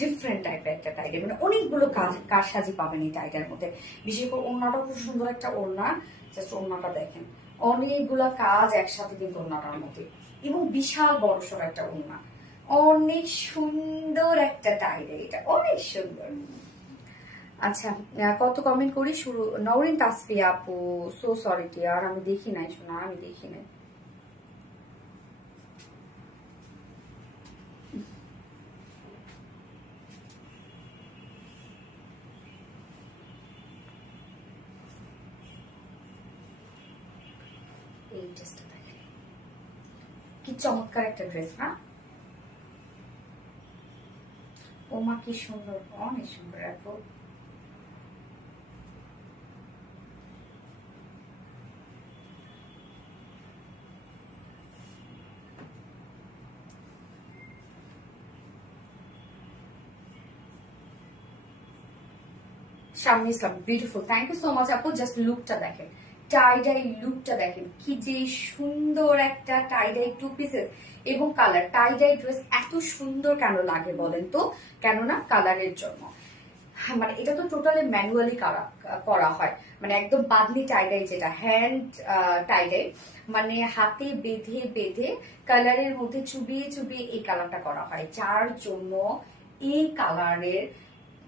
ডিফারেন্ট টাইপের একটা টাইডাই, মানে অনেকগুলো কারসাজি পাবেন এই টাইডার মধ্যে। বিশেষ করে ওড়নাটা খুব সুন্দর একটা ওড়না, জাস্ট ওড়নাটা দেখেন, অনেকগুলা কাজ একসাথে কিন্তু ওড়নাটার মধ্যে, এবং বিশাল বড়সড় একটা ওড়না, অনেক সুন্দর একটা টাইডাই, এটা অনেক সুন্দর। আচ্ছা, কত কমেন্ট করি শুরু। নওরিন তাসফিয়া আপু, সো সরি টিয়ার, আমি দেখি নাই শোনা, আমি দেখি নাই। এই ড্রেসটা দেখেন কি চমৎকার একটা ড্রেস না, ওমা কি সুন্দর, অনেক সুন্দর আপু। Shammi Islam, beautiful, thank you so much আপু। জাস্ট লুকটা দেখেন, টাইডাই লুকটা দেখেন, কি যে সুন্দর একটা টাইডাই টু পিসেস এবং কালার। টাইডাই ড্রেস এত সুন্দর কেন লাগে বলেন তো? কেননা কালারের জন্য। মানে এটা তো টোটালি ম্যানুয়ালি করা হয়, মানে একদম বাদনি টাইডাই, যেটা হ্যান্ড টাইডাই, মানে হাতে বেঁধে বেঁধে কালারের মধ্যে চুবিয়ে চুবিয়ে এই কালারটা করা হয়, যার জন্য এই কালারের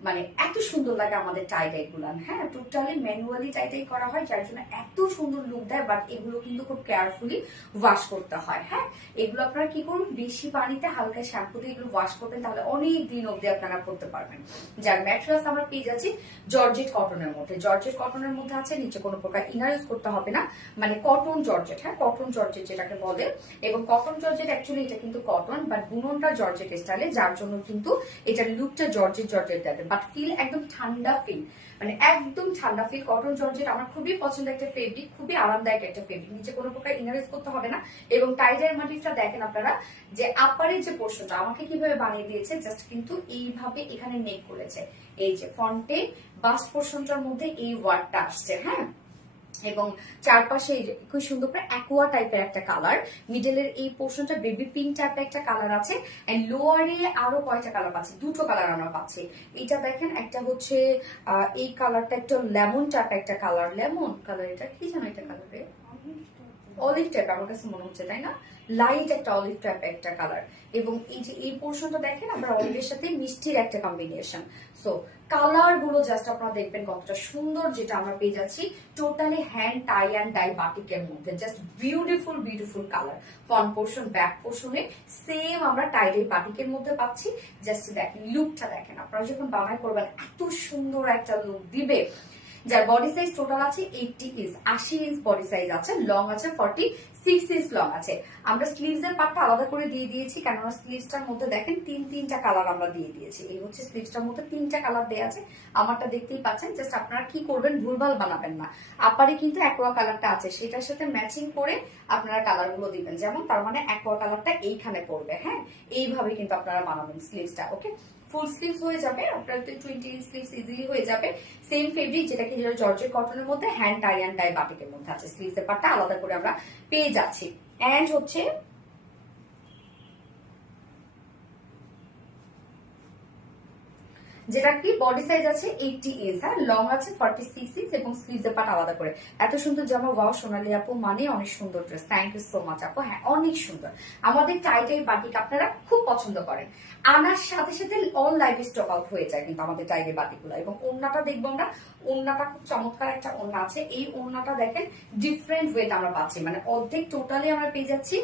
মানে এত সুন্দর লাগে আমাদের টাইডাই গুলান। হ্যাঁ, টোটালি ম্যানুয়ালি টাইডাই করা হয়, যার জন্য এত সুন্দর লুক দেয়। বাট এগুলো কিন্তু খুব কেয়ারফুলি ওয়াশ করতে হয়। হ্যাঁ, এগুলো আপনারা কি করুন, বেশি পানিতে হালকা শ্যাম্পু দিয়ে এগুলো ওয়াশ করবেন, তাহলে অনেক দিন অব্দি আপনারা করতে পারবেন। যার ম্যাটেরিয়ালস আমরা পেয়ে যাচ্ছি জর্জেট কটনের মধ্যে। জর্জেট কটনের মধ্যে আছে, নিচে কোনো প্রকার ইনার ইউজ করতে হবে না, মানে কটন জর্জেট। হ্যাঁ, কটন জর্জেট যেটাকে বলে, এবং কটন জর্জেট অ্যাকচুয়ালি এটা কিন্তু কটন, বাট বুননটা জর্জেট স্টাইলে, যার জন্য কিন্তু এটার লুকটা জর্জেট জর্জেট দেবে, বাট ফিল একদম ঠান্ডা ফিল, মানে একদম ঠান্ডা ফিল। কটন জর্জেট আমার খুবই পছন্দের একটা ফেব্রিক, খুবই আরামদায়ক একটা ফেব্রিক, নিচে কোনো প্রকার ইনার ইউজ করতে হবে না। এবং টাইডাই মাটিফটা দেখেন আপনারা, যে আপারের যে পোর্শনটা আমাকে কিভাবে বানিয়ে দিয়েছে, জাস্ট কিন্তু এইভাবে এখানে নেক করেছে, এই যে ফ্রন্টে বাস্ট পোর্শনটার মধ্যে এই ওয়ার্ডটা আসছে। হ্যাঁ, এবং চারপাশে খুব সুন্দর করে অ্যাকোয়া টাইপের একটা কালার, মিডলের এই পোর্শনটা বেবি পিঙ্ক টাইপের একটা কালার আছে, এন্ড লোয়ারে আরো কয়টা কালার পাচ্ছি, দুটো কালার আমরা পাচ্ছি। এটা দেখেন, একটা হচ্ছে এই কালারটা একটা লেমন টাইপের একটা কালার, লেমন কালার, এটা কি জানো এটা কালারে, অলিভ টাইপ আমার কাছে মনে হচ্ছে, তাই না? লাইট একটা অলিভ টাইপের একটা কালার, এবং এই যে এই পোর্শনটা দেখেন আমরা অলিভের সাথে মিষ্টির একটা কম্বিনেশন। সো কালার গুলো জাস্ট আপনারা দেখবেন কতটা সুন্দর, যেটা আমরা পেয়ে যাচ্ছি totally hand tie and dye বাটিকের মধ্যে। Just beautiful beautiful colour, front portion back পোর্শনে সেম আমরা টাই ডাই বাটিকের মধ্যে পাচ্ছি। জাস্ট দেখেন লুকটা দেখেন, আপনারা যখন বানাই করবেন এত সুন্দর একটা লুক দিবে। যার বডি সাইজ টোটাল আছে 80 ইঞ্চ, 80 ইঞ্চ বডি সাইজ আছে, লং আছে 46 ইঞ্চ লং আছে। আমরা স্লিভস এর পার্টটা আলাদা করে দিয়ে দিয়েছি, কেননা স্লিভসটার মধ্যে দেখেন তিনটা কালার আমরা দিয়ে দিয়েছি। এই হচ্ছে স্লিভসটার মধ্যে 3টা কালার দেওয়া আছে, আমারটা দেখতেই পাচ্ছেন। জাস্ট আপনারা কি করবেন, ভুলভাল বানাবেন না। আপারে কিন্তু অ্যাকোয়া কালারটা আছে, সেটার সাথে ম্যাচিং করে আপনারা কালার গুলো দিবেন, যেমন তার মানে অ্যাকোয়া কালারটা এইখানে পড়বে। হ্যাঁ, এইভাবে কিন্তু আপনারা বানাবেন স্লিভসটা। ওকে, ফুল স্লিভস হয়ে যাবে আপনার, 20 ইঞ্চ স্লিভস ইজিলি হয়ে যাবে। সেম ফেব্রিক, যেটা কি জর্জেট কটনের মধ্যে হ্যান্ড টাই অ্যান্ড ডাই বাটিকের মধ্যে আছে, স্লিভস এর পার্টটা আলাদা করে আমরা পেয়ে যাচ্ছি। এন্ড হচ্ছে যেটা কি বডি সাইজ আছে 80 ইঞ্চ, হ্যাঁ, লং আছে 46 ইঞ্চ এবং স্লিভসের পাট আলাদা করে। এত সুন্দর জামা, ওয়াও সোনালী আপু, মানে অনেক সুন্দর dress. Thank you so much আপু। হ্যাঁ, অনেক সুন্দর। আমাদের টাই বাটিক আপনারা খুব পছন্দ করেন, আনার সাথে সাথে অল লাইভ স্টক আউট হয়ে যায় কিন্তু আমাদের টাইগের বাটিকগুলো। এবং ওড়নাটা দেখবো আমরা, ওড়নাটা খুব চমৎকার একটা ওড়না আছে। এই ওড়নাটা দেখেন ডিফারেন্ট ওয়েট আমরা পাচ্ছি, মানে অর্ধেক টোটালি আমরা পেয়ে যাচ্ছি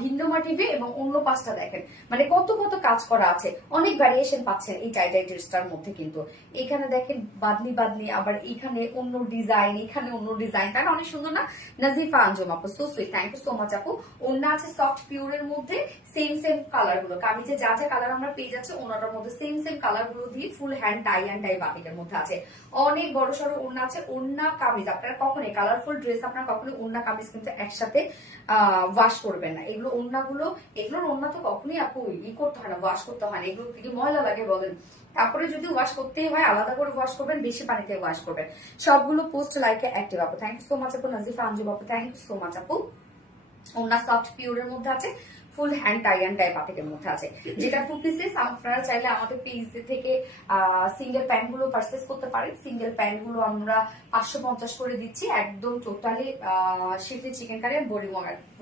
ভিন্ন মোটিভে, এবং অন্য পাশটা দেখেন মানে কত কত কাজ করা আছে, অনেক ভ্যারিয়েশন পাচ্ছেন এই টাই ড্রেসটার মধ্যে। কিন্তু এখানে দেখেন বাদনি বাদনি, আবার এখানে অন্য ডিজাইন, এখানে অন্য ডিজাইন, তাই না? অনেক সুন্দর না? নাজিফা আঞ্জুম আপু, so sweet, thank you so much আপু। ওড়না আছে সফট পিওরের মধ্যে, সেম সেম কালার গুলো, কামিজে যা যা কালার আমরা পেয়ে যাচ্ছি ওনাটার মধ্যে সেম সেম কালার গুলো দিয়ে ফুল হ্যান্ড টাই অ্যান্ড টাই বাটিকের মধ্যে আছে। অনেক বড় সড়ো ওড়না আছে। ওড়না কামিজ আপনারা কখনোই কালারফুল ড্রেস আপনারা কখনোই ওড়না কামিজ কিন্তু একসাথে ওয়াশ করবেন না। এগুলো ওড়নাগুলো, এগুলোর ওড়না তো কখনোই আপু করতে হয় না, ওয়াশ করতে হয় না। এগুলো কি ময়লা লাগে বলেন? তারপরে যদি ওয়াশ করতেই হয় আলাদা করে ওয়াশ করবেন, বেশি পানিতে ওয়াশ করবেন। সবগুলো পোস্ট লাইকে অ্যাক্টিভ আপু, থ্যাংক ইউ সো মাচ আপু। নাজিফা আঞ্জু আপু, থ্যাংক ইউ সো মাচ আপু। ওড়না সফট পিওরের মধ্যে আছে, ফুল হ্যান্ড টাই অ্যান্ড টাই বাটিকের মধ্যে আছে। যেটা 2 পিসেস, আপনারা চাইলে আমাদের পেজ থেকে সিঙ্গেল প্যান্ট গুলো পারচেস করতে পারেন। সিঙ্গেল প্যান্ট গুলো আমরা 550 করে দিচ্ছি, একদম টোটালি শিফটি চিকেন কারি আর বডি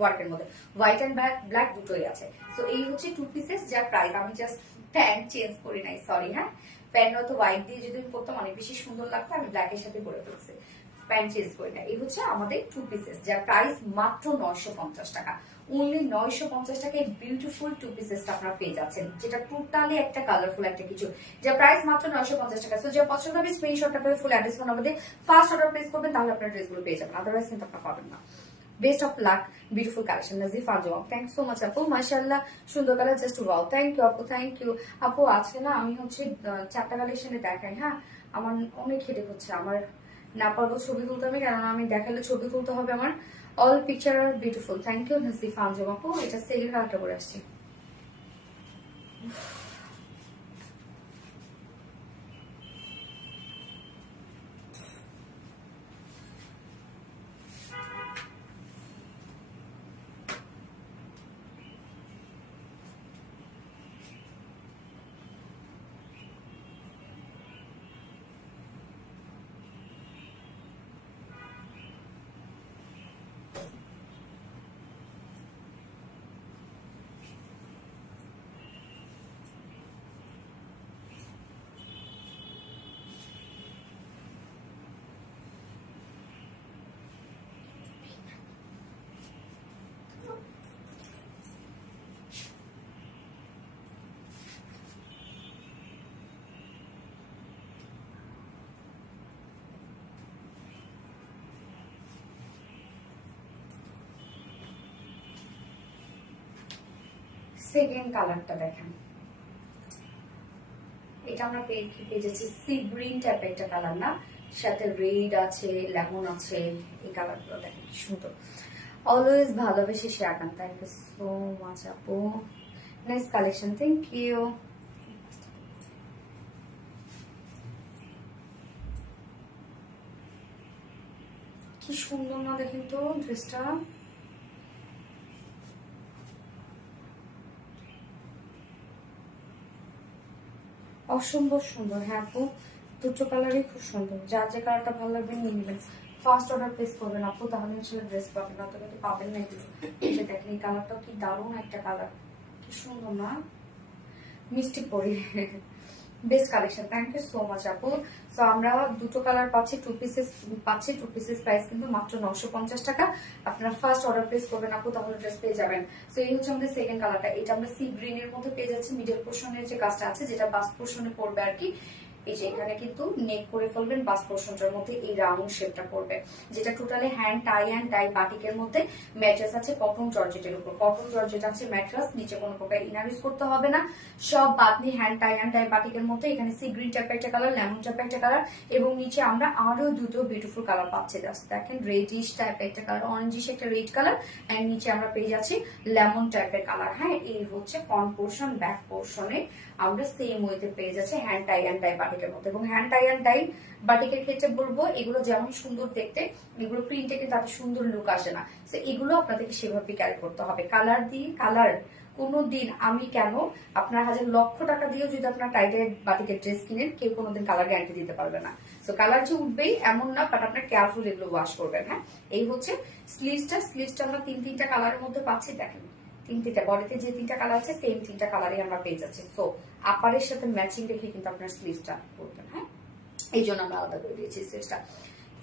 ওয়ার্কের মধ্যে, হোয়াইট অ্যান্ড ব্ল্যাক দুটোই আছে। তো এই হচ্ছে 2 পিসেস, যার প্রাইস আমি জাস্ট প্যান্ট চেঞ্জ করি নাই, সরি, হ্যাঁ, প্যান্ট হয়তো হোয়াইট দিয়ে যদি আমি করতাম অনেক বেশি সুন্দর লাগতো, আমি ব্ল্যাকের সাথে করে ফেলছি, প্যান্ট চেঞ্জ করি না। এই হচ্ছে আমাদের 2 পিসেস, যার প্রাইস মাত্র 950 টাকা। অনলি 950 টাকায় বিউটিফুল 2 পিসেসটা আপনারা পেয়ে যাচ্ছেন, যেটা টোটালি একটা কালারফুল একটা কিছু, যার প্রাইস মাত্র 950 টাকা। সো যা পছন্দ হবে স্ক্রিনশটটা করে ফুল অ্যাড্রেস ফোন আমাদের ফার্স্ট অর্ডার প্লেস করবেন, তাহলে আপনারা ড্রেসগুলো পেয়ে যাবেন, আদারওয়াইজ কিন্তু আপনারা পাবেন না। Best of luck, beautiful collection. Nazifa Anjum, thank so much আপু, মাশাআল্লাহ, সুন্দর colour, just wow, thank you আপু, থ্যাংক ইউ আপু। আজকে না আমি হচ্ছে 4টা কালেকশনে দেখাই, হ্যাঁ, আমার অনেক হেডেক হচ্ছে, আমার না পারবো ছবি তুলতে হবে, কেননা আমি দেখালে ছবি তুলতে হবে আমার। অল পিকচার আর beautiful, thank you Nazifa Anjum আপু। এটা সেকেন্ড কালারটা করে আসছি। সেকেন্ড কালারটা দেখেন, এটা আমরা পেয়ে যাচ্ছি সি গ্রিন টাইপের একটা কালার, না, সাথে রেড আছে, লেমন আছে। এই কালারগুলো দেখেন কি সুন্দর। অলওয়েজ ভালোবেসে শেয়ার করেন, থ্যাংক ইউ সো মাচ আপু। Nice collection, thank you. কি সুন্দর না দেখেন তো ড্রেসটা, অসম্ভব সুন্দর। হ্যাঁ আপু, দুটো কালারই খুব সুন্দর, যার যে কালারটা ভালো লাগবে নিয়ে নেবেন। ফার্স্ট অর্ডার প্লেস করবেন আপু, তাহলে আসলে ড্রেস পাবেন, না তো কিন্তু পাবেন না এগুলো। এটা দেখেন এই কালারটাও কি দারুণ একটা কালার, কি সুন্দর না, মিষ্টি পরি। Best collection, thank you so much আপু। সো আমরা দুটো কালার পাচ্ছি, 2 পিসেস পাচ্ছি। 2 পিসেস প্রাইস কিন্তু মাত্র 950 টাকা। আপনারা ফার্স্ট অর্ডার প্লেস করবেন আপু, তাহলে ড্রেস পেয়ে যাবেন। সো এই হচ্ছে আমাদের সেকেন্ড কালারটা, এটা আমরা সি গ্রিন এর মধ্যে পেয়ে যাচ্ছি। মিডল পোর্শনের যে কাজটা আছে, যেটা বাস্ট পোর্শনে পড়বে আর কি, এই যে এখানে কিন্তু নেক করে ফেলবেন, বাস পোর্শনটার মধ্যে এই রাউন্ড শেপটা করবে, যেটা টোটালি হ্যান্ড টাই অ্যান্ড টাই বাটিকের মধ্যে। ম্যাট্রেস আছে কটন জর্জেটের উপর, কটন জর্জেট আছে ম্যাট্রেস, নিচে কোনো প্রকার ইনার ইউজ করতে হবে না, সব বাতনি হ্যান্ড টাই অ্যান্ড টাই বাটিকের মধ্যে। এখানে সি গ্রিন টাইপের একটা কালার, লেমন টাইপের একটা কালার, এবং নিচে আমরা আরো দুটো বিউটিফুল কালার পাচ্ছি। জাস্ট দেখেন, রেডিশ টাইপের একটা কালার, অরেঞ্জিশ একটা রেড কালার, এন্ড নিচে আমরা পেয়ে যাচ্ছি লেমন টাইপের কালার। হ্যাঁ, এই হচ্ছে ফ্রন্ট পোর্শন। ব্যাক পোর্শনে আমরা সেম ওয়েতে পেয়ে যাচ্ছি হ্যান্ড টাই অ্যান্ড টাই বাটিকের মধ্যে। এবং হ্যান্ড টাই অ্যান্ড টাই বাটিকের ক্ষেত্রে বলবো, এগুলো যেমন সুন্দর দেখতে, এগুলো প্রিন্টে কিন্তু তাতে সুন্দর লুক আসে না। তো এগুলো আপনাদেরকে সেভাবে ক্যারি করতে হবে, কালার দিয়ে কালার কোনোদিন আমি কেন আপনার হাজার লক্ষ টাকা দিয়েও যদি আপনার টাইটের বাটিকের ড্রেস কিনেন, কেউ কোনোদিন কালার গ্যারান্টি দিতে পারবে না। সো কালার যে উঠবেই এমন না, বাট আপনার কেয়ারফুল এগুলো ওয়াশ করবেন। হ্যাঁ, এই হচ্ছে স্লিভসটা আমরা তিনটা কালারের মধ্যে পাচ্ছি। দেখেন তিনটা বডিতে যে তিনটা কালার আছে সেম তিনটা কালারই আমরা পেয়ে যাচ্ছি। সো আপারের সাথে ম্যাচিং রেখে কিন্তু আপনার স্লিভসটা করবেন। হ্যাঁ, এই জন্য আমরা আলাদা করে দিয়েছি স্লিভসটা।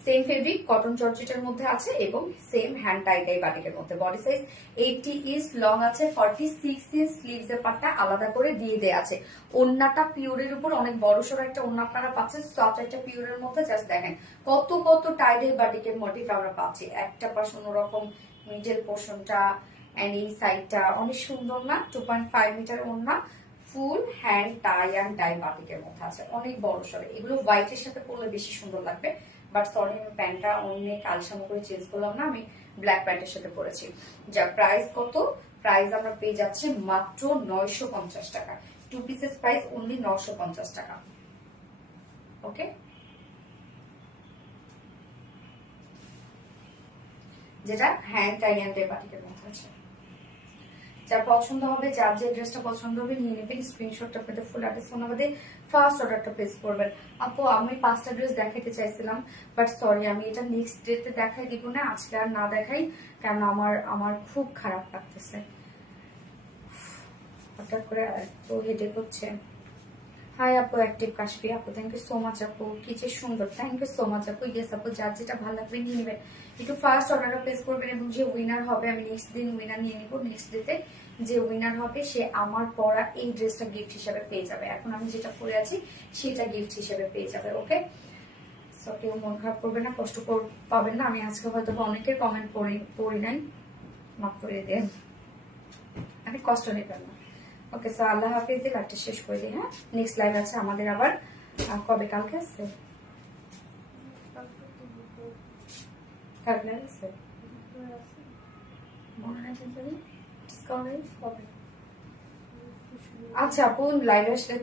সেম ফেব্রিক কটন জর্জেটের মধ্যে আছে এবং সেম হ্যান্ড টাই বাটিকের মধ্যে। বডি সাইজ 80 ইঞ্চ, লং আছে 46 ইঞ্চ। স্লিভস এর পাটটা আলাদা করে দিয়ে দেয়া আছে। ওন্নাটা পিওরের উপর অনেক বড় সড়ো একটা ওন্না আপনারা পাচ্ছেন, সফট একটা পিওরের মধ্যে। জাস্ট দেখেন কত কত টাইডাই বাটিকের মোটিভ আমরা পাচ্ছি। একটা পাশ অন্যরকম, মিডল পোর্শনটা এন্ড এই সাইডটা অনেক সুন্দর না? 2.5 মিটার ওন্না, full hand tie and dye বাটিকের মধ্যে আছে, অনেক বড় সড়ো। এগুলো হোয়াইটের সাথে পরলে বেশি সুন্দর লাগবে, বাট সরি আমি প্যান্টটা অনেক আলসামো করে চেঞ্জ করলাম না, আমি ব্ল্যাক প্যান্টের সাথে পরেছি। যা প্রাইস কত? প্রাইস আমরা পেয়ে যাচ্ছি মাত্র 950 টাকা। 2 পিসেস প্রাইস অনলি 950 টাকা। ওকে, যেটা হ্যান্ড টাই অ্যান্ড ডাই বাটিকের মধ্যে আছে। যার পছন্দ হবে, যার যে ড্রেসটা পছন্দ হবে নিয়ে নেবেন, স্ক্রিনশটটা পেতে ফুল অ্যাড্রেস ফোন আমাদের ফার্স্ট অর্ডারটা প্লেস করবেন। আপু আমি 5টা ড্রেস দেখাইতে চাইছিলাম, বাট সরি আমি এটা নেক্সট ডেতে দেখাই দিব না, আজকে আর না দেখাই, কারণ আমার খুব খারাপ লাগতেছে। হঠাৎ করে এত হেডেক হচ্ছে। হাই আপু, অ্যাক্টিভ কাশফি আপু, থ্যাংক ইউ সো মাচ আপু, কি যে সুন্দর, থ্যাংক ইউ সো মাচ আপু। ইয়েস আপু, যার যেটা ভালো লাগবে নিয়ে নেবেন, একটু ফার্স্ট অর্ডারটা প্লেস করবেন এবং যে উইনার হবে আমি নেক্সট দিন উইনার নিয়ে নিব। নেক্সট ডেতে যে উইনার হবে সে আমার পরা এই ড্রেসটা গিফট হিসেবে পেয়ে যাবে। এখন আমি যেটা পরে আছি সেটা গিফট হিসেবে পেয়ে যাবে। ওকে, সো কেউ মন খারাপ করবে না, কষ্ট পাবেন না। আমি আজকে হয়তো অনেকের কমেন্ট পড়ি নাই, মাফ করে দেন, আমি কষ্ট নেবেন না। ওকে, সো আল্লাহ হাফিজ দিয়ে লাইভটা শেষ করে দিই। হ্যাঁ, নেক্সট লাইভ আছে আমাদের আবার কবে? কালকে আছে, কালকে আছে মনে হয়। আচ্ছা আপু, লাইভ আসলে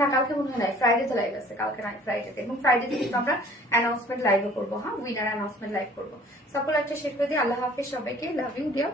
না, কালকে মনে হয় নাই, ফ্রাইডেতে লাইভ আছে, কালকে নাই, ফ্রাইডেতে। এবং ফ্রাইডেতে কিন্তু আমরা অ্যানাউন্সমেন্ট লাইভও করবো। হ্যাঁ, উইনার অ্যানাউন্সমেন্ট লাইভ করবো। সকল একটা শেষ করে দিই। আল্লাহ হাফিজ সবাইকে, লাভ ইউ ডিয়ার।